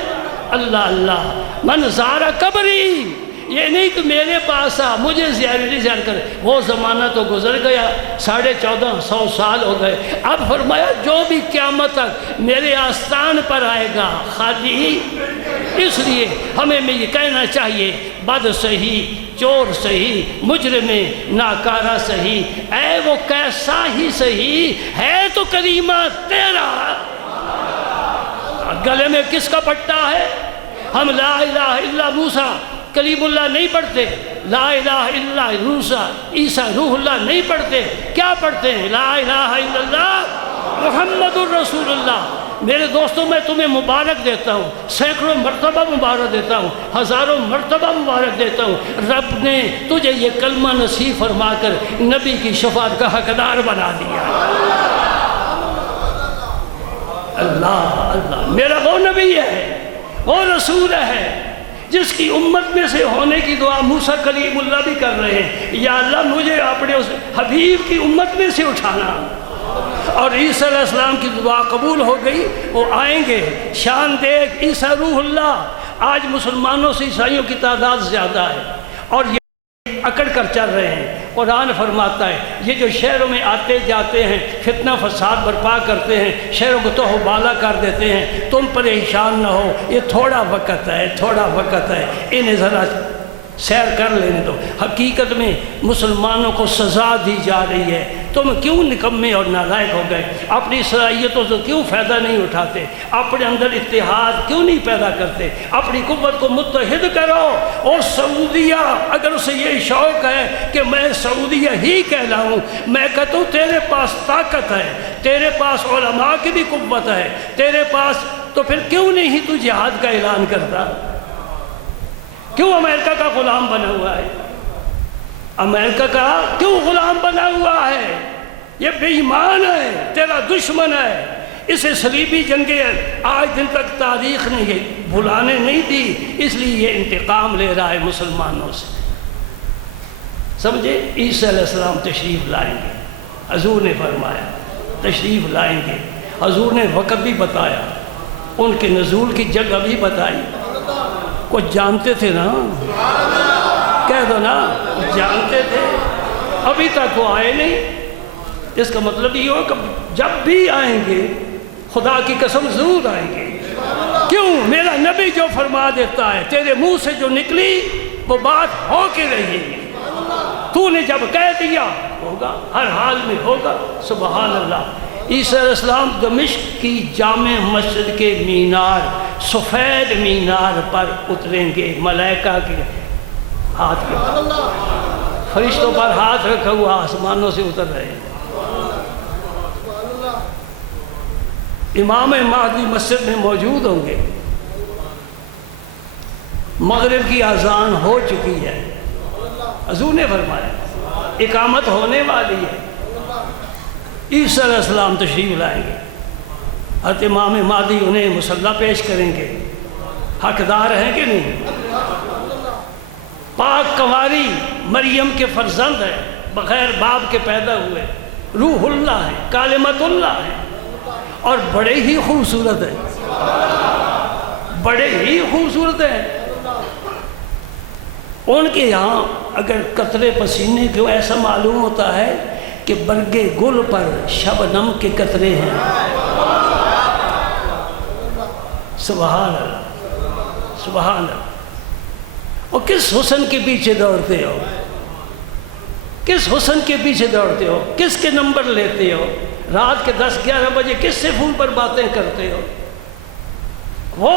اللہ اللہ، من زار قبری، یہ نہیں کہ میرے پاس آ مجھے زیارت کر، وہ زمانہ تو گزر گیا، 1450 سال ہو گئے۔ اب فرمایا جو بھی قیامت تک میرے آستان پر آئے گا خالی، اس لیے ہمیں یہ کہنا چاہیے بد سہی، چور سہی، مجرم ناکارہ سہی، اے وہ کیسا ہی سہی ہے تو کریمہ تیرا۔ گلے میں کس کا پٹا ہے؟ ہم لا الہ الا موسیٰ کلیم اللہ نہیں پڑھتے، لا الہ الا موسیٰ عیسیٰ روح اللہ نہیں پڑھتے، کیا پڑھتے ہیں؟ لا الہ الا اللہ محمد الرسول اللہ۔ میرے دوستوں میں تمہیں مبارک دیتا ہوں، سینکڑوں مرتبہ مبارک دیتا ہوں، ہزاروں مرتبہ مبارک دیتا ہوں، رب نے تجھے یہ کلمہ نصیب فرما کر نبی کی شفاعت کا حقدار بنا دیا۔ اللہ اللہ، میرا وہ نبی ہے، وہ رسول ہے جس کی امت میں سے ہونے کی دعا موسیٰ کلیم اللہ بھی کر رہے ہیں، یا اللہ مجھے اپنے اس حبیب کی امت میں سے اٹھانا۔ اور عیسیٰ علیہ السلام کی دعا قبول ہو گئی، وہ آئیں گے۔ شان دیکھ، عیسیٰ روح اللہ، آج مسلمانوں سے عیسائیوں کی تعداد زیادہ ہے، اور یہ اکڑ کر چل رہے ہیں۔ قرآن فرماتا ہے یہ جو شہروں میں آتے جاتے ہیں، فتنہ فساد برپا کرتے ہیں، شہروں کو توہ بالا کر دیتے ہیں، تم پریشان نہ ہو، یہ تھوڑا وقت ہے، تھوڑا وقت ہے، انہیں ذرا سیر کر لینے دو۔ حقیقت میں مسلمانوں کو سزا دی جا رہی ہے، تم کیوں نکمے اور نالائق ہو گئے؟ اپنی صلاحیتوں سے کیوں فائدہ نہیں اٹھاتے؟ اپنے اندر اتحاد کیوں نہیں پیدا کرتے؟ اپنی قوت کو متحد کرو۔ اور سعودیہ، اگر اسے یہ شوق ہے کہ میں سعودیہ ہی کہلاؤں، میں کہتا ہوں تیرے پاس طاقت ہے، تیرے پاس علماء کی بھی قوت ہے، تیرے پاس، تو پھر کیوں نہیں تو جہاد کا اعلان کرتا؟ کیوں امریکہ کا غلام بنا ہوا ہے؟ امریکہ کا کیوں غلام بنا ہوا ہے؟ یہ بے ایمان ہے، تیرا دشمن ہے۔ اسے صلیبی جنگیں آج دن تک تاریخ نے یہ بھلانے نہیں دی، اس لیے یہ انتقام لے رہا ہے مسلمانوں سے۔ سمجھے؟ عیسیٰ علیہ السلام تشریف لائیں گے، حضور نے فرمایا تشریف لائیں گے، حضور نے وقت بھی بتایا، ان کے نزول کی جگہ بھی بتائی۔ کچھ جانتے تھے نا؟ کہہ دو نا، جانتے تھے، ابھی تک وہ آئے نہیں۔ اس کا مطلب یہ ہو کہ جب بھی آئیں گے خدا کی قسم ضرور آئیں گے۔ کیوں؟ میرا نبی جو فرما دیتا ہے، تیرے منہ سے جو نکلی وہ بات ہو کے رہے گی۔ تو نے جب کہہ دیا ہوگا، ہر حال میں ہوگا۔ سبحان اللہ۔ عیسیٰ علیہ السلام دمشق کی جامع مسجد کے مینار، سفید مینار پر اتریں گے، ملائکہ کے ہاتھ پہ، فرشتوں پر ہاتھ رکھا ہوا آسمانوں سے اتر رہے ہیں۔ امام مہدی مسجد میں موجود ہوں گے، مغرب کی اذان ہو چکی ہے، حضور نے فرمایا اقامت ہونے والی ہے، عیسیٰ علیہ السلام تشریف لائیں گے، حضرت امام مہدی انہیں مصلی پیش کریں گے۔ حقدار ہیں کہ نہیں؟ پاک کنواری مریم کے فرزند ہیں، بغیر باپ کے پیدا ہوئے، روح اللہ ہے، کلمۃ اللہ ہے، اور بڑے ہی خوبصورت ہیں، بڑے ہی خوبصورت ہیں۔ ان کے یہاں اگر قطرے پسینے کو ایسا معلوم ہوتا ہے کہ برگے گل پر شبنم کے قطرے ہیں۔ سبحان اللہ، سبحان اللہ۔ اور کس حسن کے پیچھے دوڑتے ہو؟ کس حسن کے پیچھے دوڑتے ہو؟ کس کے نمبر لیتے ہو؟ رات کے 10-11 بجے کس سے فون پر باتیں کرتے ہو؟ وہ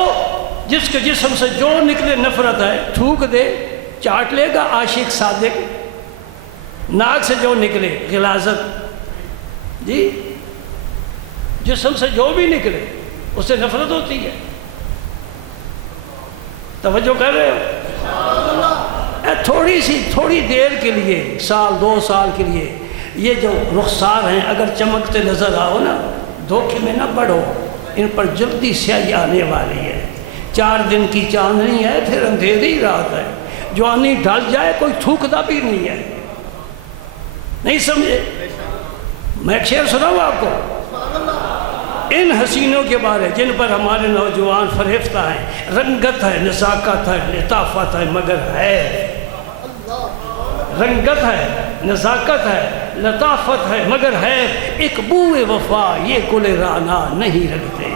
جس کے جسم سے جو نکلے نفرت ہے، تھوک دے، چاٹ لے گا عاشق صادق۔ ناک سے جو نکلے غلاظت، جی جسم سے جو بھی نکلے اس سے نفرت ہوتی ہے۔ توجہ کر رہے ہو؟ تھوڑی دیر کے لیے، سال 2 سال کے لیے یہ جو رخسار ہیں اگر چمکتے نظر آؤ نا، دھوکے میں نہ پڑو، ان پر جلدی سیاہی آنے والی ہے۔ 4 دن کی چاندنی ہے، پھر اندھیری رات ہے، جوانی ڈھل جائے کوئی تھوکتا بھی نہیں ہے۔ نہیں سمجھے؟ میں ایک شعر سناؤں آپ کو ان حسینوں کے بارے جن پر ہمارے نوجوان فریفتہ ہیں۔ رنگت ہے، نزاکت ہے، لطافت ہے، مگر ہے، رنگت ہے، نزاکت ہے، لطافت ہے، مگر ہے، ایک بوئے وفا یہ گل رانا نہیں رکھتے۔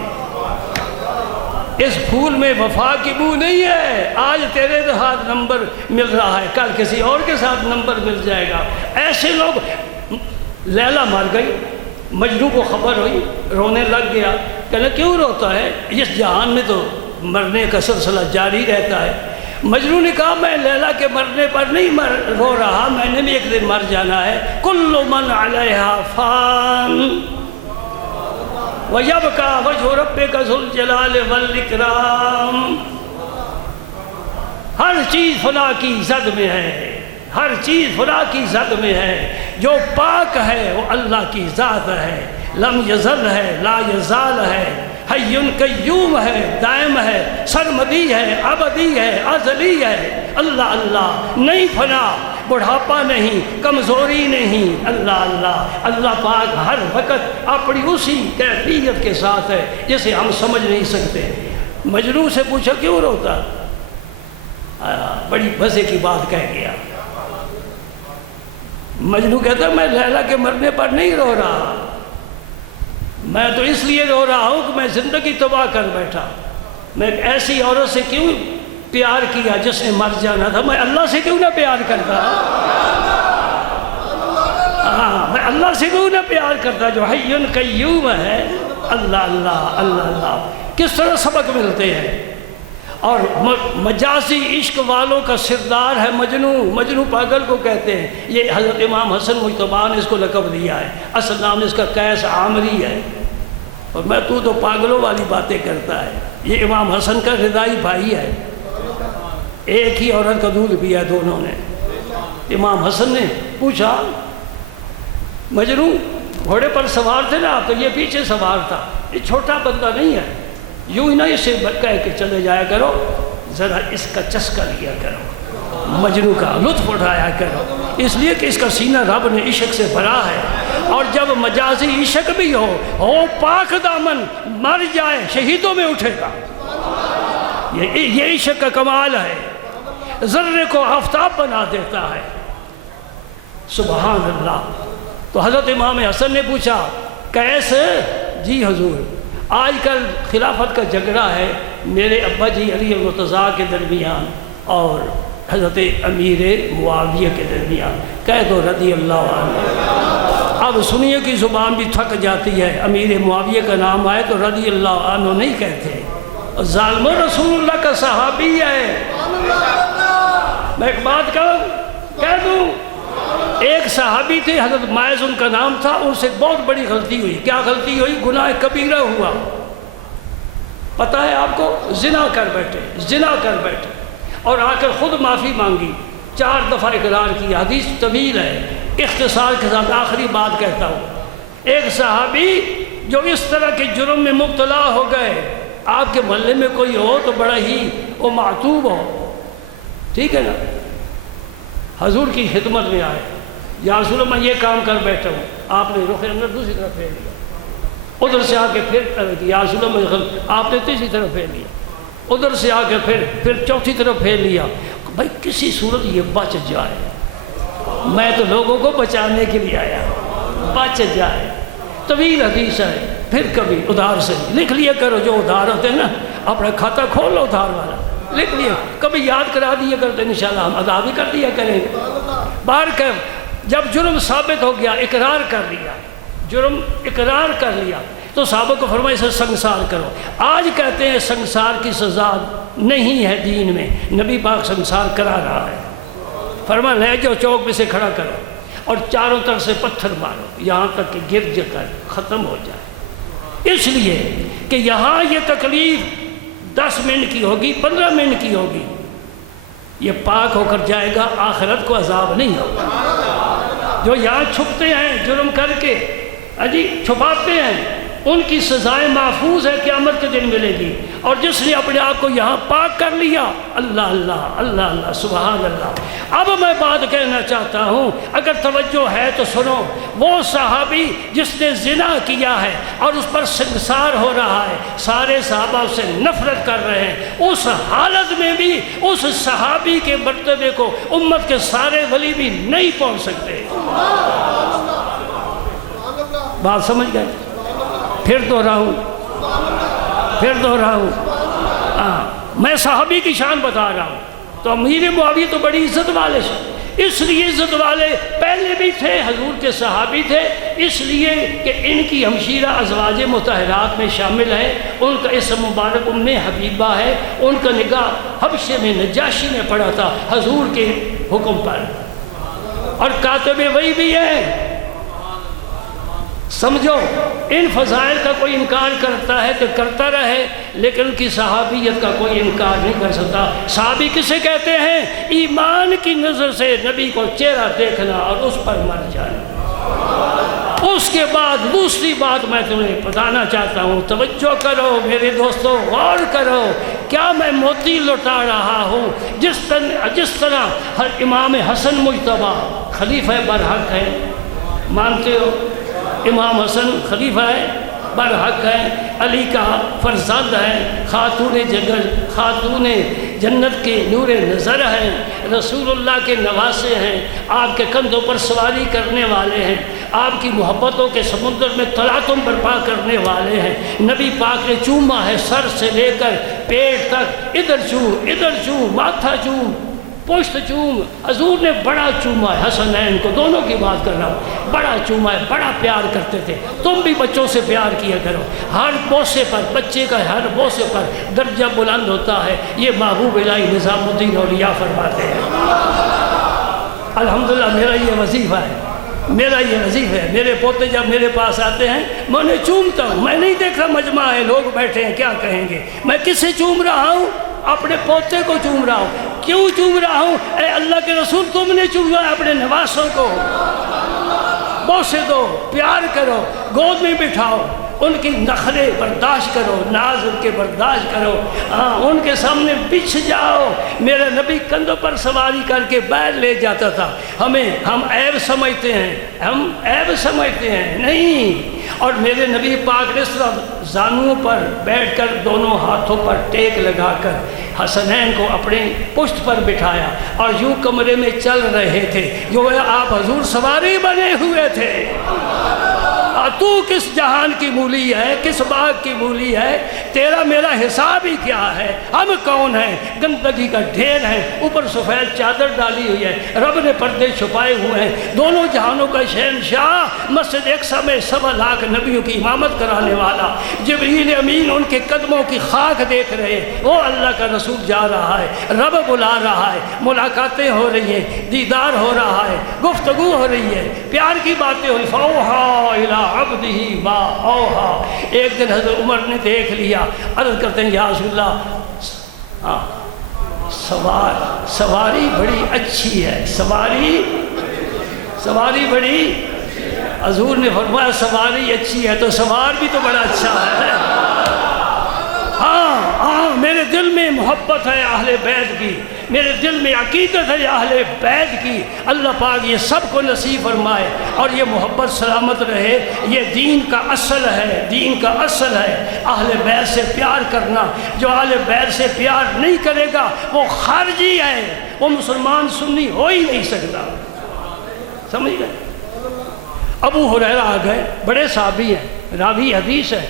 اس پھول میں وفا کی بو نہیں ہے۔ آج تیرے ہاتھ نمبر مل رہا ہے، کل کسی اور کے ساتھ نمبر مل جائے گا۔ ایسے لوگ، لیلا مر گئی، مجنوں کو خبر ہوئی، رونے لگ گیا، کہنا کیوں روتا ہے؟ اس جہان میں تو مرنے کا سلسلہ جاری رہتا ہے۔ مجنوں نے کہا میں لیلا کے مرنے پر نہیں رو رہا، میں نے بھی ایک دن مر جانا ہے۔ کل من علیہا فان وَيَبْقَى وَجْهُ رَبِّكَ ذُو الْجَلَالِ وَالْإِكْرَامِ۔ ہر چیز فنا کی زد میں ہے، ہر چیز فنا کی زد میں ہے۔ جو پاک ہے وہ اللہ کی ذات ہے، لم یزل ہے، لا یزال ہے، حی قیوم ہے، دائم ہے، سرمدی ہے، ابدی ہے، ازلی ہے۔ اللہ اللہ، نہیں فنا، بڑھاپا نہیں، کمزوری نہیں، اللہ اللہ۔ اللہ پاک ہر وقت اپنی اسی کیفیت کے ساتھ ہے جسے ہم سمجھ نہیں سکتے۔ مجنوں سے پوچھا کیوں روتا؟ بڑی مزے کی بات کہہ گیا۔ مجنوں کہتا میں لیلا کے مرنے پر نہیں رو رہا، میں تو اس لیے رو رہا ہوں کہ میں زندگی تباہ کر بیٹھا۔ میں ایک ایسی عورت سے کیوں پیار کیا جس نے مر جانا تھا، میں اللہ سے کیوں نہ پیار کرتا؟ ہاں میں اللہ سے کیوں نہ پیار کرتا جو حی قیوم ہے. اللہ اللہ اللہ اللہ. کس طرح سبق ملتے ہیں. اور مجازی عشق والوں کا سردار ہے مجنو. مجنو پاگل کو کہتے ہیں. یہ حضرت امام حسن مجتبیٰ نے اس کو لقب دیا ہے. اصل نام اس کا قیس عامری ہے. اور میں تو پاگلوں والی باتیں کرتا ہے. یہ امام حسن کا رضائی بھائی ہے. ایک ہی عورت کا دودھ پیا دونوں نے. امام حسن نے پوچھا مجنو گھوڑے پر سوار تھے نا آپ, تو یہ پیچھے سوار تھا. یہ چھوٹا بندہ نہیں ہے, یوں ہی نہ اسے کہہ کے چلے جایا کرو, ذرا اس کا چسکا لیا کرو, مجنو کا لطف اٹھایا کرو, اس لیے کہ اس کا سینہ رب نے عشق سے بھرا ہے. اور جب مجازی عشق بھی ہو پاک دامن, مر جائے شہیدوں میں اٹھے گا. یہ عشق کا کمال ہے. ذرے کو آفتاب بنا دیتا ہے. سبحان اللہ. تو حضرت امام حسن نے پوچھا کیسے؟ جی حضور, آج کل خلافت کا جھگڑا ہے میرے ابا جی علی المرتضیٰ کے درمیان اور حضرت امیر معاویہ کے درمیان. کہہ دو رضی اللہ عنہ. اب سنیے کی زبان بھی تھک جاتی ہے. امیر معاویہ کا نام آئے تو رضی اللہ عنہ نہیں کہتے. ظالم رسول اللہ کا صحابی ہے. میں ایک بات کہہ دوں, ایک صحابی تھے حضرت ماعز ان کا نام تھا. ان سے بہت بڑی غلطی ہوئی. کیا غلطی ہوئی؟ گناہ کبیرہ ہوا. پتہ ہے آپ کو؟ زنا کر بیٹھے اور آ کر خود معافی مانگی. 4 دفعہ اقرار کیا. حدیث طویل ہے, اختصار کے ساتھ آخری بات کہتا ہوں. ایک صحابی جو اس طرح کے جرم میں مبتلا ہو گئے, آپ کے محلے میں کوئی ہو تو بڑا ہی وہ معتوب ہو, ٹھیک ہے نا, حضور کی خدمت میں آئے. یا رسول اللہ میں یہ کام کر بیٹھا ہوں. آپ نے رخ اندر دوسری طرف پھیر لیا. ادھر سے آ کے پھر یا رسول اللہ آپ نے تیسری طرف پھیر لیا. ادھر سے آ کے پھر چوتھی طرف پھیر لیا. بھائی کسی صورت یہ بچ جائے, میں تو لوگوں کو بچانے کے لیے آیا, بچ جائے. طویل حدیث ہے. پھر کبھی ادھار سے لکھ لیا کرو, جو ادھار ہوتے ہیں نا اپنا کھاتا کھول لو ادھار والا, لکھ لیا. کبھی یاد کرا دیا کرتے انشاءاللہ ہم ادا بھی کر دیا کریں گے. باہر کر جب جرم ثابت ہو گیا, اقرار کر لیا, جرم اقرار کر لیا, تو صحابہ کو فرمایا اسے سنگسار کرو. آج کہتے ہیں سنگسار کی سزا نہیں ہے دین میں. نبی پاک سنگسار کرا رہا ہے. فرمایا لے جاؤ چوک پہ سے کھڑا کرو اور چاروں طرف سے پتھر مارو یہاں تک کہ گر جا کر ختم ہو جائے. اس لیے کہ یہاں یہ تکلیف 10 منٹ کی ہوگی, 15 منٹ کی ہوگی, یہ پاک ہو کر جائے گا, آخرت کو عذاب نہیں ہوگا. جو یہاں چھپتے ہیں جرم کر کے چھپاتے ہیں, ان کی سزائیں محفوظ ہے, قیامت کے دن ملے گی. اور جس نے اپنے آپ کو یہاں پاک کر لیا, اللہ اللہ اللہ اللہ سبحان اللہ. اب میں بات کہنا چاہتا ہوں, اگر توجہ ہے تو سنو. وہ صحابی جس نے زنا کیا ہے اور اس پر سنگسار ہو رہا ہے, سارے صحابہ اس سے نفرت کر رہے ہیں, اس حالت میں بھی اس صحابی کے مرتبے کو امت کے سارے ولی بھی نہیں پہنچ سکتے. بات سمجھ گئے؟ پھر دہراؤں میں صحابی کی شان بتا رہا ہوں. تو امیر معاویہ تو بڑی عزت والے تھے, اس لیے عزت والے پہلے بھی تھے, حضور کے صحابی تھے, اس لیے کہ ان کی ہمشیرہ ازواج مطہرات میں شامل ہے. ان کا اسم مبارک ام حبیبہ ہے. ان کا نگاہ حبشے میں نجاشی نے پڑا تھا حضور کے حکم پر, اور کاتب وحی بھی ہے. سمجھو, ان فضائل کا کوئی انکار کرتا ہے تو کرتا رہے, لیکن ان کی صحابیت کا کوئی انکار نہیں کر سکتا. صحابی کسے کہتے ہیں؟ ایمان کی نظر سے نبی کو چہرہ دیکھنا اور اس پر مر جانا. اس کے بعد دوسری بات میں تمہیں بتانا چاہتا ہوں, توجہ کرو میرے دوستو, غور کرو. کیا میں موتی لوٹا رہا ہوں؟ جس طرح امام حسن مجتبیٰ خلیفہ برحق ہے, مانتے ہو؟ امام حسن خلیفہ ہے, برحق ہے, علی کا فرزند ہے, خاتون جگر, خاتون جنت کے نور نظر ہیں, رسول اللہ کے نواسے ہیں, آپ کے کندھوں پر سواری کرنے والے ہیں, آپ کی محبتوں کے سمندر میں تلاطم برپا کرنے والے ہیں. نبی پاک نے چوما ہے سر سے لے کر پیٹ تک, ادھر چو ادھر چو, ماتھا چو, پشت چوم، حضور نے بڑا چوما ہے حسنین کو، دونوں کی بات کر رہا ہوں، بڑا چوما ہے، بڑا پیار کرتے تھے۔ تم بھی بچوں سے پیار کیا کرو، ہر بوسے پر، بچے کا ہر بوسے پر درجہ بلند ہوتا ہے، یہ محبوب الہی نظام الدین اولیاء فرماتے ہیں۔ الحمدللہ میرا یہ وظیفہ ہے، میرا یہ وظیفہ ہے۔ میرے پوتے جب میرے پاس آتے ہیں میں انہیں چومتا ہوں، میں نہیں دیکھ رہا مجمع ہے لوگ بیٹھے ہیں کیا کہیں گے، میں کس سے چوم رہا ہوں؟ اپنے پوتے کو چوم رہا ہوں۔ کیوں چوم رہا ہوں؟ اے اللہ کے رسول تم نے چوما ہے اپنے نواسوں کو، بوسے دو، پیار کرو، گود میں بٹھاؤ، ان کی نخرے برداشت کرو، ناز ان کے برداشت کرو، ان کے سامنے بچھ جاؤ۔ میرا نبی کندھوں پر سواری کر کے بیل لے جاتا تھا۔ ہم عیب سمجھتے ہیں، ہم عیب سمجھتے ہیں نہیں۔ اور میرے نبی پاک نے اس طرح زانوؤں پر بیٹھ کر دونوں ہاتھوں پر ٹیک لگا کر حسنین کو اپنے پشت پر بٹھایا اور یوں کمرے میں چل رہے تھے جو آپ حضور سواری بنے ہوئے تھے۔ تو کس جہان کی مولی ہے، کس باغ کی مولی ہے، تیرا میرا حساب ہی کیا ہے؟ ہم کون ہیں؟ گندگی کا ڈھیر ہے، اوپر سفید چادر ڈالی ہوئی ہے، رب نے پردے چھپائے ہوئے ہیں، دونوں جہانوں کا شہنشاہ، مسجد اقصی میں 1.25 لاکھ نبیوں کی امامت کرانے والا، جبریل امین ان کے قدموں کی خاک دیکھ رہے ہیں، وہ اللہ کا رسول جا رہا ہے، رب بلا رہا ہے، ملاقاتیں ہو رہی ہیں، دیدار ہو رہا ہے، گفتگو ہو رہی ہے، پیار کی باتیں ہو رہی ہیں۔ فَأَوْحَىٰ إِلَىٰ عَبْدِهِ مَا أَوْحَىٰ۔ ایک دن حضرت عمر نے دیکھ لیا، عرض کرتے ہیں یا رسول اللہ سواری بڑی اچھی ہے، سواری بڑی، حضور نے فرمایا سواری اچھی ہے تو سوار بھی تو بڑا اچھا ہے۔ ہاں میرے دل میں محبت ہے اہل بیت کی، میرے دل میں عقیدت ہے اہل بیت کی۔ اللہ پاک یہ سب کو نصیب فرمائے اور یہ محبت سلامت رہے۔ یہ دین کا اصل ہے، دین کا اصل ہے اہل بیت سے پیار کرنا۔ جو اہل بیت سے پیار نہیں کرے گا وہ خارجی ہے، وہ مسلمان سنی ہو ہی نہیں سکتا۔ سمجھ گئے؟ ابو ہریرہ آ گئے، بڑے صحابی ہیں، راوی حدیث ہے،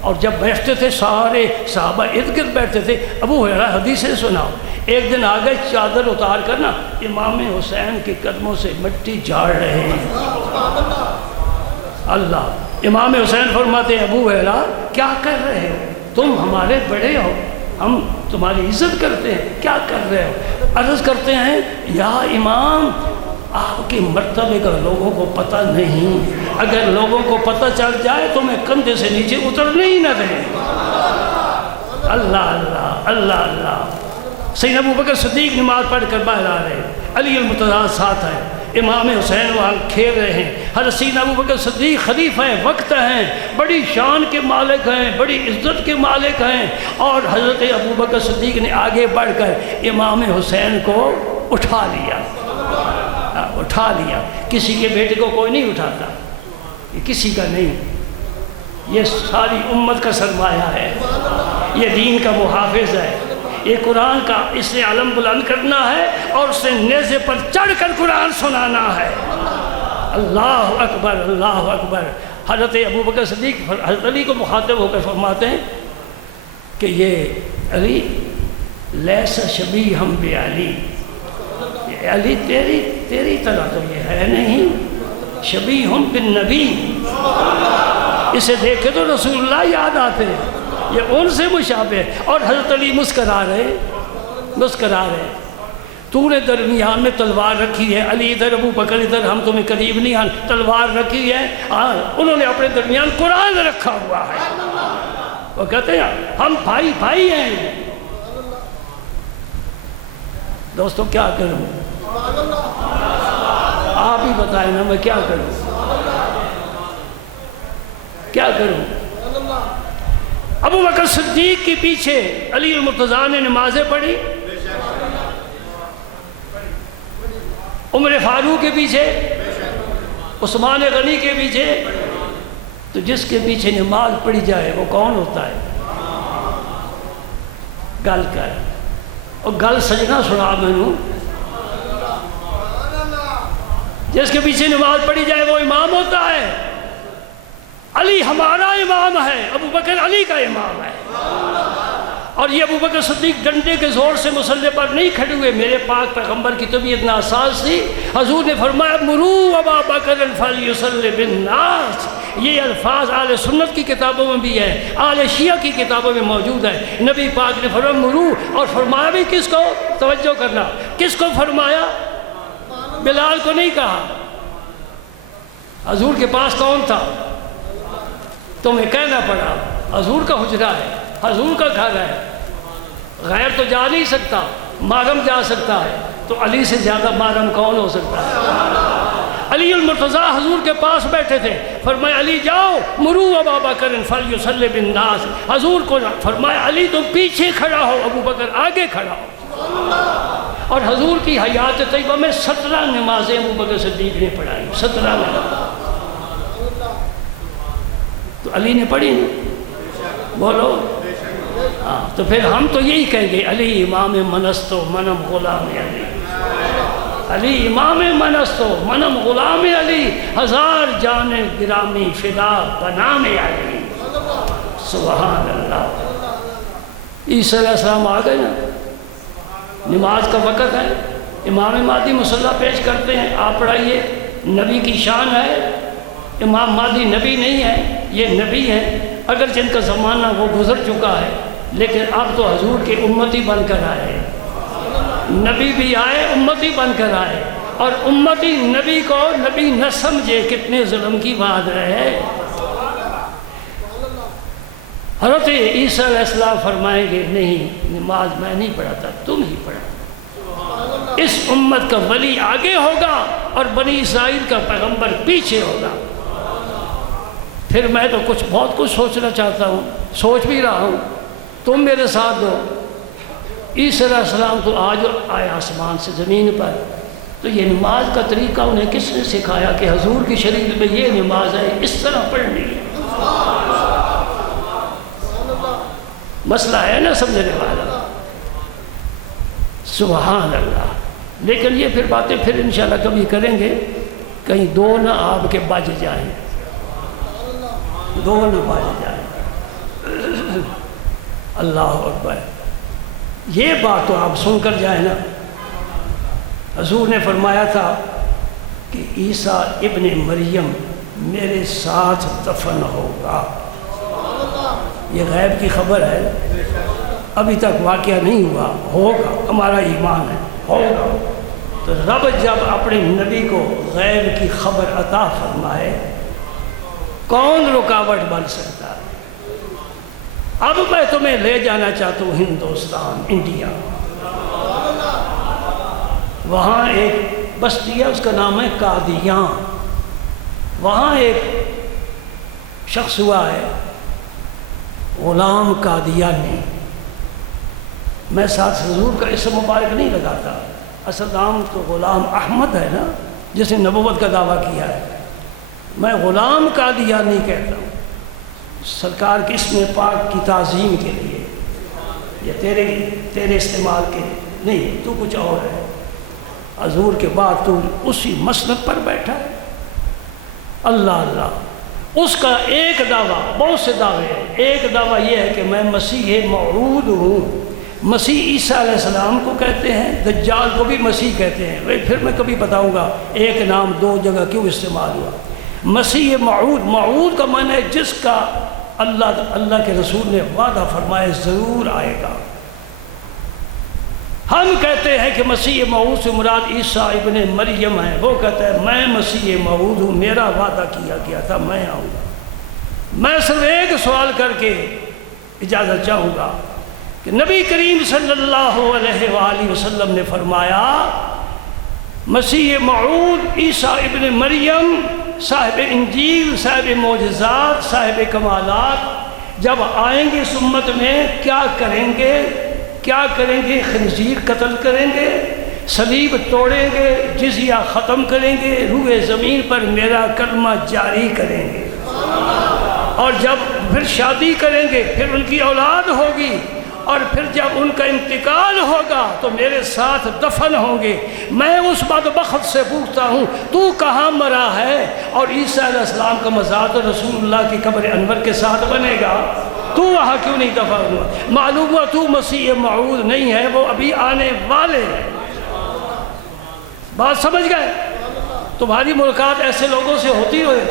اور جب بیٹھتے تھے سارے صحابہ ارد گرد بیٹھتے تھے، ابو ہریرہ حدیثیں سناؤ۔ ایک دن آگئے چادر اتار کر نا امام حسین کے قدموں سے مٹی جھاڑ رہے ہیں۔ اللہ، امام حسین فرماتے ہیں ابو ہریرہ کیا کر رہے ہو؟ تم ہمارے بڑے ہو، ہم تمہاری عزت کرتے ہیں، کیا کر رہے ہو؟ عرض کرتے ہیں یا امام آپ کے مرتبے کا لوگوں کو پتہ نہیں، اگر لوگوں کو پتہ چل جائے تو میں کندھے سے نیچے اترنے ہی نہ دیں۔ اللہ اللہ اللہ اللہ۔ سیدنا ابوبکر صدیق نماز پڑھ کر باہر آ رہے ہیں، علی المرتضیٰ ساتھ ہیں، امام حسین وہاں کھیل رہے ہیں۔ حضرت سیدنا ابوبکر صدیق خلیفہ ہیں، وقت ہیں، بڑی شان کے مالک ہیں، بڑی عزت کے مالک ہیں، اور حضرت ابوبکر صدیق نے آگے بڑھ کر امام حسین کو اٹھا لیا۔ کسی کے بیٹے کو کوئی نہیں اٹھاتا، یہ کسی کا نہیں، یہ ساری امت کا سرمایہ ہے، یہ دین کا محافظ ہے، یہ قرآن کا اس نے علم بلند کرنا ہے اور اس نے نیزے پر چڑھ کر قرآن سنانا ہے۔ اللہ اکبر اللہ اکبر۔ حضرت ابوبکر صدیق حضرت علی کو مخاطب ہو کر فرماتے ہیں کہ یہ علی لیس شبیہا بعلی، علی تیری طرح تو یہ ہے نہیں، شبیہ بالنبی، اسے دیکھے تو رسول اللہ یاد آتے ہیں، یہ ان سے مشابہ۔ اور حضرت علی مسکرا رہے۔ تو نے درمیان میں تلوار رکھی ہے، علی ادھر ابو بکر ادھر، ہم تمہیں قریب نہیں آن، تلوار رکھی ہے، انہوں نے اپنے درمیان قرآن رکھا ہوا ہے۔ وہ کہتے ہیں ہم بھائی ہیں۔ دوستو کیا کروں؟ آپ ہی بتائیں نا، میں کیا کروں؟ ابو بکر صدیق کے پیچھے علی المرتضیٰ نے نمازیں پڑھی، عمر فاروق کے پیچھے، عثمان غنی کے پیچھے، تو جس کے پیچھے نماز پڑھی جائے وہ کون ہوتا ہے؟ گل کر، اور گل سجنا سنا مینوں، جس کے پیچھے نماز پڑھی جائے وہ امام ہوتا ہے۔ علی ہمارا امام ہے، ابو بکر علی کا امام ہے، اور یہ ابوبکر صدیق ڈنڈے کے زور سے مصلی پر نہیں کھڑے ہوئے، میرے پاک پیغمبر کی طبیعت ناساز تھی، حضور نے فرمایا مروا ابا بکر فلیصلی بالناس۔ یہ الفاظ اہل سنت کی کتابوں میں بھی ہے، اہل شیعہ کی کتابوں میں موجود ہے۔ نبی پاک نے فرمایا مرو، اور فرمایا بھی کس کو؟ توجہ کرنا، کس کو فرمایا؟ بلال کو نہیں کہا۔ حضور کے پاس کون تھا؟ تمہیں کہنا پڑا، حضور کا حجرہ ہے، حضور کا گھر ہے، غیر تو جا نہیں سکتا، محرم جا سکتا ہے، تو علی سے زیادہ محرم کون ہو سکتا ہے؟ علی المرتضیٰ حضور کے پاس بیٹھے تھے، فرمایا علی جاؤ مرو ابا بکر فلیصلی بالناس۔ حضور کو فرمایا علی تم پیچھے کھڑا ہو، ابو بکر آگے کھڑا ہو۔ اور حضور کی حیات طیبہ میں 17 نمازیں ابو بکر صدیق نے پڑھائی، 17 نمازیں تو علی نے پڑھی نا، بولو ہاں۔ تو پھر ہم تو یہی کہیں گے علی امام منستو منم غلام علی، علی امام منستو منم غلام علی، ہزار جان گرامی فدا بنام علی۔ سبحان اللہ۔ عیسیٰ علیہ السلام آ گئے نا، نماز کا وقت ہے، امام مہدی مصلی پیش کرتے ہیں، آپ پڑھائیے، نبی کی شان ہے۔ امام مہدی نبی نہیں ہے، یہ نبی ہے، اگر جن کا زمانہ وہ گزر چکا ہے، لیکن اب تو حضور کے امتی بن کر آئے، نبی بھی آئے، امتی بن کر آئے، اور امتی نبی کو نبی نہ سمجھے، کتنے ظلم کی بات ہے۔ حضرت عیسیٰ علیہ السلام فرمائیں گے نہیں، نماز میں نہیں پڑھاتا، تم ہی پڑھا۔ اس امت کا ولی آگے ہوگا اور بنی اسرائیل کا پیغمبر پیچھے ہوگا۔ پھر میں تو بہت کچھ سوچنا چاہتا ہوں، سوچ بھی رہا ہوں، تم میرے ساتھ دو۔ عیسیٰ علیہ السلام تو آج آئے آسمان سے زمین پر، تو یہ نماز کا طریقہ انہیں کس نے سکھایا کہ حضور کی شریعت میں یہ نماز ہے، اس طرح پڑھنی ہے؟ مسئلہ ہے نا سمجھنے والا، سبحان اللہ۔ لیکن یہ پھر باتیں پھر انشاءاللہ کبھی کریں گے، کہیں دو نہ آپ کے بج جائیں، دو نہ بج جائیں۔ اللہ اکبر۔ یہ بات تو آپ سن کر جائیں نا، حضور نے فرمایا تھا کہ عیسیٰ ابن مریم میرے ساتھ دفن ہوگا۔ یہ غیب کی خبر ہے، ابھی تک واقعہ نہیں ہوا، ہوگا، ہمارا ایمان ہے ہوگا۔ تو رب جب اپنے نبی کو غیب کی خبر عطا فرمائے، کون رکاوٹ بن سکتا ہے؟ اب میں تمہیں لے جانا چاہتا ہوں ہندوستان، انڈیا۔ وہاں ایک بستی ہے، اس کا نام ہے قادیان۔ وہاں ایک شخص ہوا ہے غلام قادیانی۔ میں ساتھ حضور کا اسم مبارک نہیں لگاتا، اصل نام تو غلام احمد ہے نا، جس نے نبوت کا دعویٰ کیا ہے۔ میں غلام قادیانی کہتا ہوں، سرکار کی اسم پاک کی تعظیم کے لیے، یا تیرے استعمال کے نہیں، تو کچھ اور ہے۔ حضور کے بعد تو اسی مسلک پر بیٹھا ہے۔ اللہ اللہ۔ اس کا ایک دعویٰ، بہت سے دعوے ہیں، ایک دعویٰ یہ ہے کہ میں مسیح موعود ہوں۔ مسیح عیسیٰ علیہ السلام کو کہتے ہیں، دجال کو بھی مسیح کہتے ہیں۔ پھر میں کبھی بتاؤں گا ایک نام دو جگہ کیوں استعمال ہوا۔ مسیح موعود، موعود کا معنی ہے جس کا اللہ کے رسول نے وعدہ فرمایا ضرور آئے گا۔ ہم کہتے ہیں کہ مسیح موعود سے مراد عیسیٰ ابن مریم ہے۔ وہ کہتا ہے میں مسیح موعود ہوں، میرا وعدہ کیا گیا تھا، میں آؤں گا۔ میں صرف ایک سوال کر کے اجازت چاہوں گا کہ نبی کریم صلی اللہ علیہ وآلہ وسلم نے فرمایا مسیح موعود عیسیٰ ابن مریم صاحب انجیل، صاحب معجزات، صاحب کمالات جب آئیں گے اس امت میں کیا کریں گے؟ کیا کریں گے؟ خنزیر قتل کریں گے، صلیب توڑیں گے، جزیہ ختم کریں گے، روئے زمین پر میرا کلمہ جاری کریں گے، اور جب پھر شادی کریں گے، پھر ان کی اولاد ہوگی، اور پھر جب ان کا انتقال ہوگا تو میرے ساتھ دفن ہوں گے۔ میں اس بدبخت سے پوچھتا ہوں تو کہاں مرا ہے؟ اور عیسیٰ علیہ السلام کا مزار تو رسول اللہ کی قبر انور کے ساتھ بنے گا۔ تو وہاں کیوں نہیں دفع ہوا؟ معلوم ہوا تو مسیح موعود نہیں ہے، وہ ابھی آنے والے ہیں۔ بات سمجھ گئے؟ تمہاری ملاقات ایسے لوگوں سے ہوتی ہوئے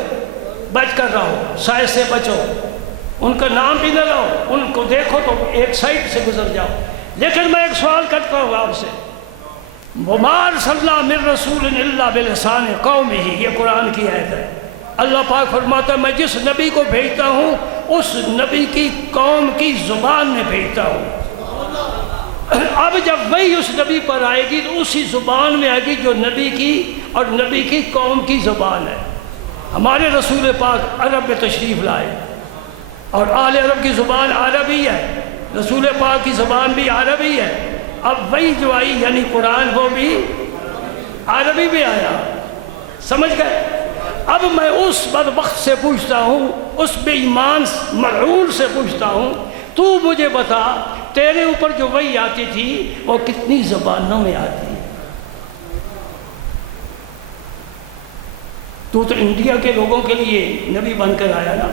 بچ کر رہو، سائے سے بچو، ان کا نام بھی نہ لو، ان کو دیکھو تو ایک سائڈ سے گزر جاؤ۔ لیکن میں ایک سوال کرتا ہوں آپ سے، وَمَا أَرْسَلْنَا مِن رَّسُولٍ إِلَّا بِلِسَانِ قَوْمِهِ، یہ قرآن کی آیت ہے۔ اللہ پاک فرماتا ہے میں جس نبی کو بھیجتا ہوں اس نبی کی قوم کی زبان میں بھیجتا ہوں۔ اب جب وہی اس نبی پر آئے گی تو اسی زبان میں آئے گی جو نبی کی اور نبی کی قوم کی زبان ہے۔ ہمارے رسول پاک عرب میں تشریف لائے اور آل عرب کی زبان عربی ہے، رسول پاک کی زبان بھی عربی ہے۔ اب وہی جو آئی یعنی قرآن وہ بھی عربی میں آیا، سمجھ گئے؟ اب میں اس بدبخت سے پوچھتا ہوں، اس بے ایمان ملعون سے پوچھتا ہوں، تو مجھے بتا تیرے اوپر جو وحی آتی تھی وہ کتنی زبانوں میں آتی ہے؟ تو انڈیا کے لوگوں کے لیے نبی بن کر آیا نا،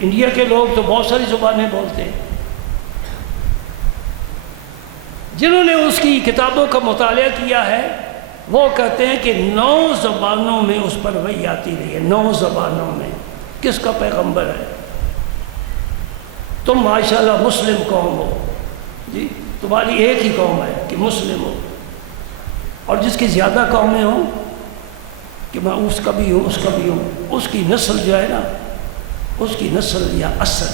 انڈیا کے لوگ تو بہت ساری زبانیں بولتے ہیں۔ جنہوں نے اس کی کتابوں کا مطالعہ کیا ہے وہ کہتے ہیں کہ 9 زبانوں میں اس پر وحی آتی رہی ہے، 9 زبانوں میں۔ کس کا پیغمبر ہے؟ تم ماشاءاللہ مسلم قوم ہو جی، تمہاری ایک ہی قوم ہے کہ مسلم ہو، اور جس کی زیادہ قومیں ہوں کہ میں اس کا بھی ہوں اس کا بھی ہوں، اس کی نسل جو ہے نا، اس کی نسل یا اصل۔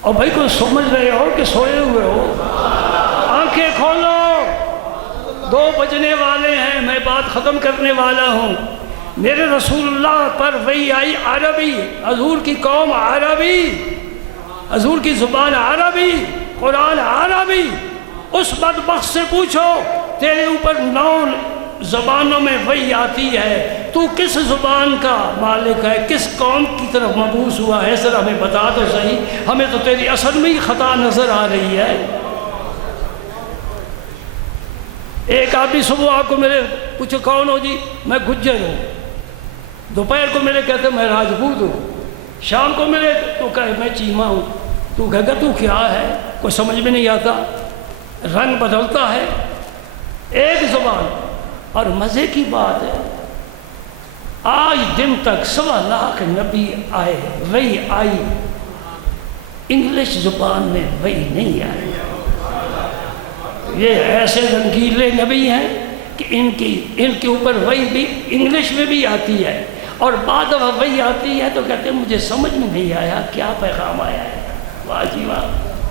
اور بھائی کوئی سمجھ رہے ہو کہ سوئے ہوئے ہو؟ آنکھیں کھولو، 2 بجنے والے ہیں، میں بات ختم کرنے والا ہوں۔ میرے رسول اللہ پر وحی آئی عربی، حضور کی قوم عربی، حضور کی زبان عربی، قرآن عربی۔ اس بدبخت سے پوچھو تیرے اوپر 9 زبانوں میں وحی آتی ہے، تو کس زبان کا مالک ہے، کس قوم کی طرف مبعوث ہوا ہے؟ ذرا ہمیں بتا تو صحیح، ہمیں تو تیری اصل میں ہی خطا نظر آ رہی ہے۔ ایک آدمی صبح آپ کو میرے پوچھو کون ہو جی؟ میں گجر ہوں۔ دوپہر کو میرے کہتے میں راجپوت ہوں۔ شام کو میرے تو کہے میں چیمہ ہوں۔ تو کہے گا تو کیا ہے؟ کوئی سمجھ میں نہیں آتا، رنگ بدلتا ہے، ایک زبان۔ اور مزے کی بات ہے آج دن تک 1.25 لاکھ نبی آئے، وحی آئی، انگلش زبان میں وحی نہیں آئی۔ یہ ایسے رنگیلے نبی ہیں کہ ان کے اوپر وحی بھی انگلش میں بھی آتی ہے، اور بعد دفعہ وحی آتی ہے تو کہتے ہیں مجھے سمجھ میں نہیں آیا کیا پیغام آیا ہے۔ واہ جی واہ،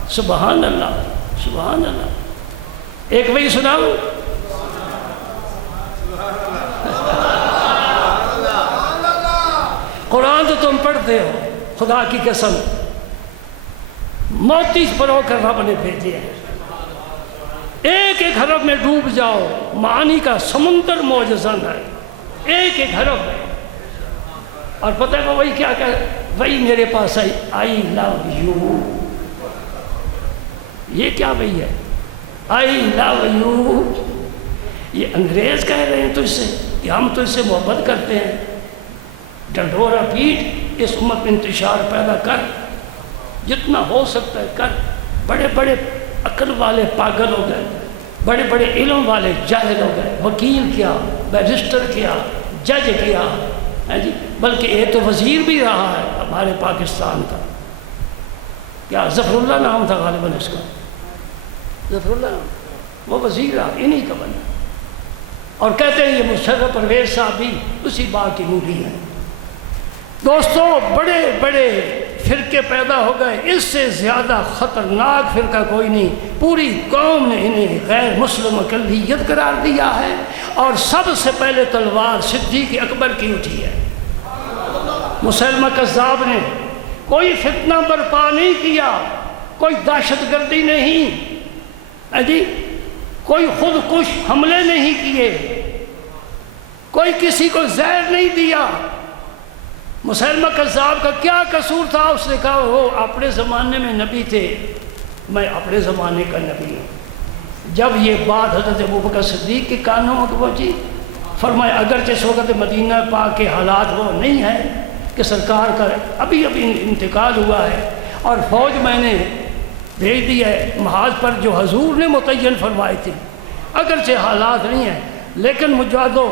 سبحان اللہ سبحان اللہ۔ ایک وحی سناؤ، قرآن تو تم پڑھتے ہو، خدا کی قسم موتی پرو کر رب نے بھیجے ہیں۔ ایک ایک حرف میں ڈوب جاؤ، معانی کا سمندر معجزن ہے، ایک ایک حرف میں۔ اور پتہ ہے وہی کیا کہ وہی میرے پاس آئی، آئی لو یو۔ یہ کیا وہی ہے؟ آئی لو یو۔ یہ انگریز کہہ رہے ہیں تجھ سے کہ ہم تجھ سے محبت کرتے ہیں، ڈنڈورا پیٹ، اس امت میں انتشار پیدا کر، جتنا ہو سکتا ہے کر۔ بڑے بڑے عقل والے پاگل ہو گئے، بڑے بڑے علم والے جاہل ہو گئے، وکیل کیا، بیرسٹر کیا، جج کیا، جی بلکہ ایک تو وزیر بھی رہا ہے ہمارے پاکستان کا، کیا ظفر اللہ نام تھا غالباً اس کا، ظفر اللہ، وہ وزیر رہا، انہی کا بنا۔ اور کہتے ہیں یہ مشرف پرویز صاحب بھی اسی باغ کی مولی ہیں۔ دوستو بڑے بڑے فرقے پیدا ہو گئے، اس سے زیادہ خطرناک فرقہ کوئی نہیں۔ پوری قوم نے انہیں غیر مسلم اقلیت قرار دیا ہے، اور سب سے پہلے تلوار صدیق اکبر کی اٹھی ہے۔ مسلمہ کذاب نے کوئی فتنہ برپا نہیں کیا، کوئی دہشت گردی نہیں، جی کوئی خود کش حملے نہیں کیے، کوئی کسی کو زہر نہیں دیا۔ مسلمہ کذاب کا کیا قصور تھا؟ اس نے کہا وہ اپنے زمانے میں نبی تھے، میں اپنے زمانے کا نبی ہوں۔ جب یہ بات حضرت ابوبکر صدیق کے کانوں میں پہنچی، فرمایا اگرچہ اس وقت مدینہ پاک کے حالات وہ نہیں ہیں، کہ سرکار کا ابھی انتقال ہوا ہے اور فوج میں نے بھیج دی ہے محاذ پر جو حضور نے متعین فرمائی تھی. اگرچہ حالات نہیں ہیں لیکن مجاہدو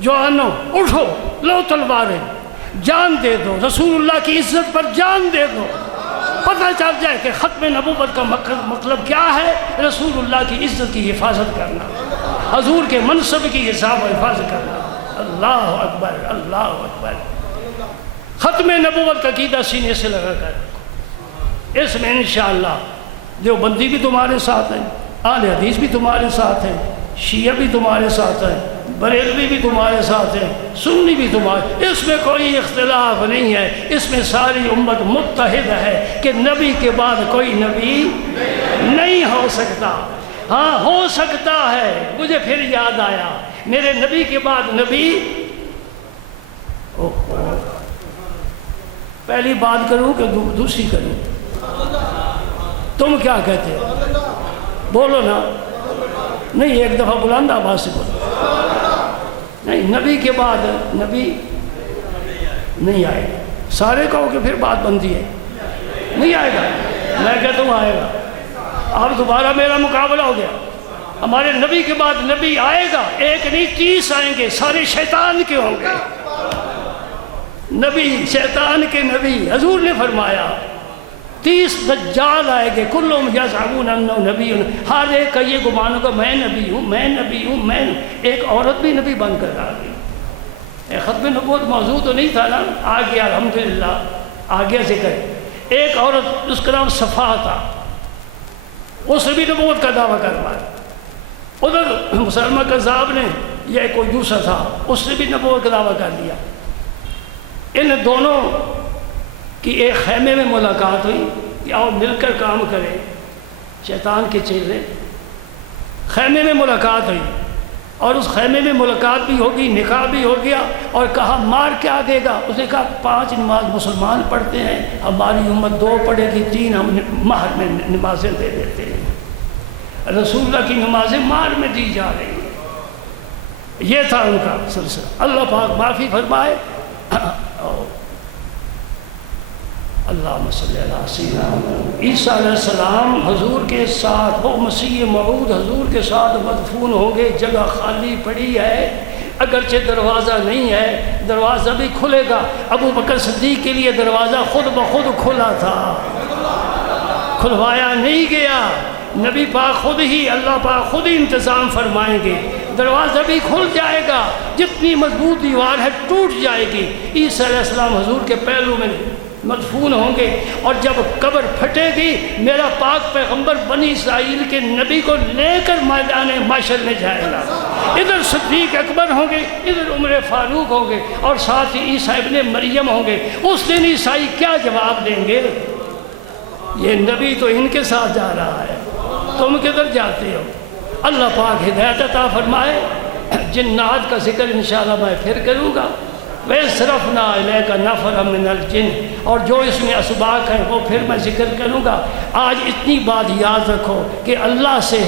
جوانو اٹھو، لو تلواریں، جان دے دو، رسول اللہ کی عزت پر جان دے دو. پتہ چل جائے کہ ختم نبوت کا مطلب کیا ہے، رسول اللہ کی عزت کی حفاظت کرنا، حضور کے منصب کی حساب و حفاظت کرنا. اللہ اکبر، اللہ اکبر. ختم نبوت کا عقیدہ سینے سے لگا کر اس میں انشاءاللہ دیوبندی بھی تمہارے ساتھ ہیں، اہل حدیث بھی تمہارے ساتھ ہیں، شیعہ بھی تمہارے ساتھ ہیں، بریلوی بھی تمہارے ساتھ ہیں، سنی بھی تمہارے. اس میں کوئی اختلاف نہیں ہے، اس میں ساری امت متحد ہے کہ نبی کے بعد کوئی نبی نہیں ہو سکتا. ہاں ہو سکتا ہے. مجھے پھر یاد آیا میرے نبی کے بعد نبی. پہلی بات کروں کہ دوسری کروں؟ تم کیا کہتے ہو؟ بولو نا. نہیں، ایک دفعہ بلند آواز سے بولو. نہیں، نبی کے بعد نبی نہیں آئے گا. سارے کہو کہ پھر بات بنتی ہے. نہیں آئے گا. میں کہتا ہوں آئے گا. اب دوبارہ میرا مقابلہ ہو گیا. ہمارے نبی کے بعد نبی آئے گا. ایک نہیں 30 آئیں گے، سارے شیطان کے ہوں گے. نبی شیطان کے نبی. حضور نے فرمایا 30 دجال آئے گے، کلہم یزعمون انہ نبی. ہر ایک کا یہ گمان ہوگا میں نبی ہوں، میں نبی ہوں، میں. ایک عورت بھی نبی بن کر آ گئی. ختم نبوت موضوع تو نہیں تھا نا، آ گیا الحمدللہ، آ گیا ذکر. ایک عورت اس کا نام صفا تھا، اس نے بھی نبوت کا دعویٰ کروایا. ادھر مسلمہ کذاب نے یا کوئی دوسرا تھا، اس نے بھی نبوت کا دعویٰ کر دیا. ان دونوں کی ایک خیمے میں ملاقات ہوئی کہ آؤ مل کر کام کریں. شیطان کے چیلے. خیمے میں ملاقات ہوئی اور اس خیمے میں ملاقات بھی ہوگی، نکاح بھی ہو گیا. اور کہا مار کیا دے گا؟ اس نے کہا 5 نماز مسلمان پڑھتے ہیں، ہماری امت 2 پڑھے گی، 3 ہم مہر میں نمازیں دے دیتے ہیں. رسول اللہ کی نمازیں مہر میں دی جا رہی ہیں. یہ تھا ان کا سلسلہ. اللہ پاک معافی فرمائے. اللہم صلی اللہ سیدنا عیسیٰ علیہ السلام حضور کے ساتھ، وہ مسیح موعود حضور کے ساتھ مدفون ہوں گے. جگہ خالی پڑی ہے، اگرچہ دروازہ نہیں ہے، دروازہ بھی کھلے گا. ابو بکر صدیق کے لیے دروازہ خود بخود کھلا تھا، کھلوایا نہیں گیا. نبی پاک خود ہی، اللہ پاک خود ہی انتظام فرمائیں گے. دروازہ بھی کھل جائے گا، جتنی مضبوط دیوار ہے ٹوٹ جائے گی. عیسیٰ علیہ السلام حضور کے پہلو میں مدفون ہوں گے. اور جب قبر پھٹے گی میرا پاک پیغمبر بنی اسرائیل کے نبی کو لے کر میدان محشر میں جائے گا. ادھر صدیق اکبر ہوں گے، ادھر عمر فاروق ہوں گے، اور ساتھ ہی عیسیٰ ابن مریم ہوں گے. اس دن عیسائی کیا جواب دیں گے؟ یہ نبی تو ان کے ساتھ جا رہا ہے، تم کدھر جاتے ہو؟ اللہ پاک ہدایت عطا فرمائے. جنات کا ذکر انشاءاللہ میں پھر کروں گا. وَيَصْرَفْنَا إِلَيْكَ نَفَرًا مِنَ الْجِنِّ، اور جو اس میں اسباق ہیں وہ پھر میں ذکر کروں گا. آج اتنی بات یاد رکھو کہ اللہ سے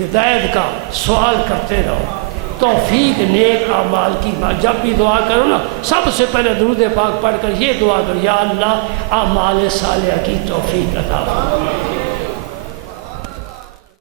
ہدایت کا سوال کرتے رہو، توفیق نیک اعمال کی. جب بھی دعا کرو نا سب سے پہلے درود پاک پڑھ کر یہ دعا کرو، یا اللہ اعمال صالحہ کی توفیق عطا فرما.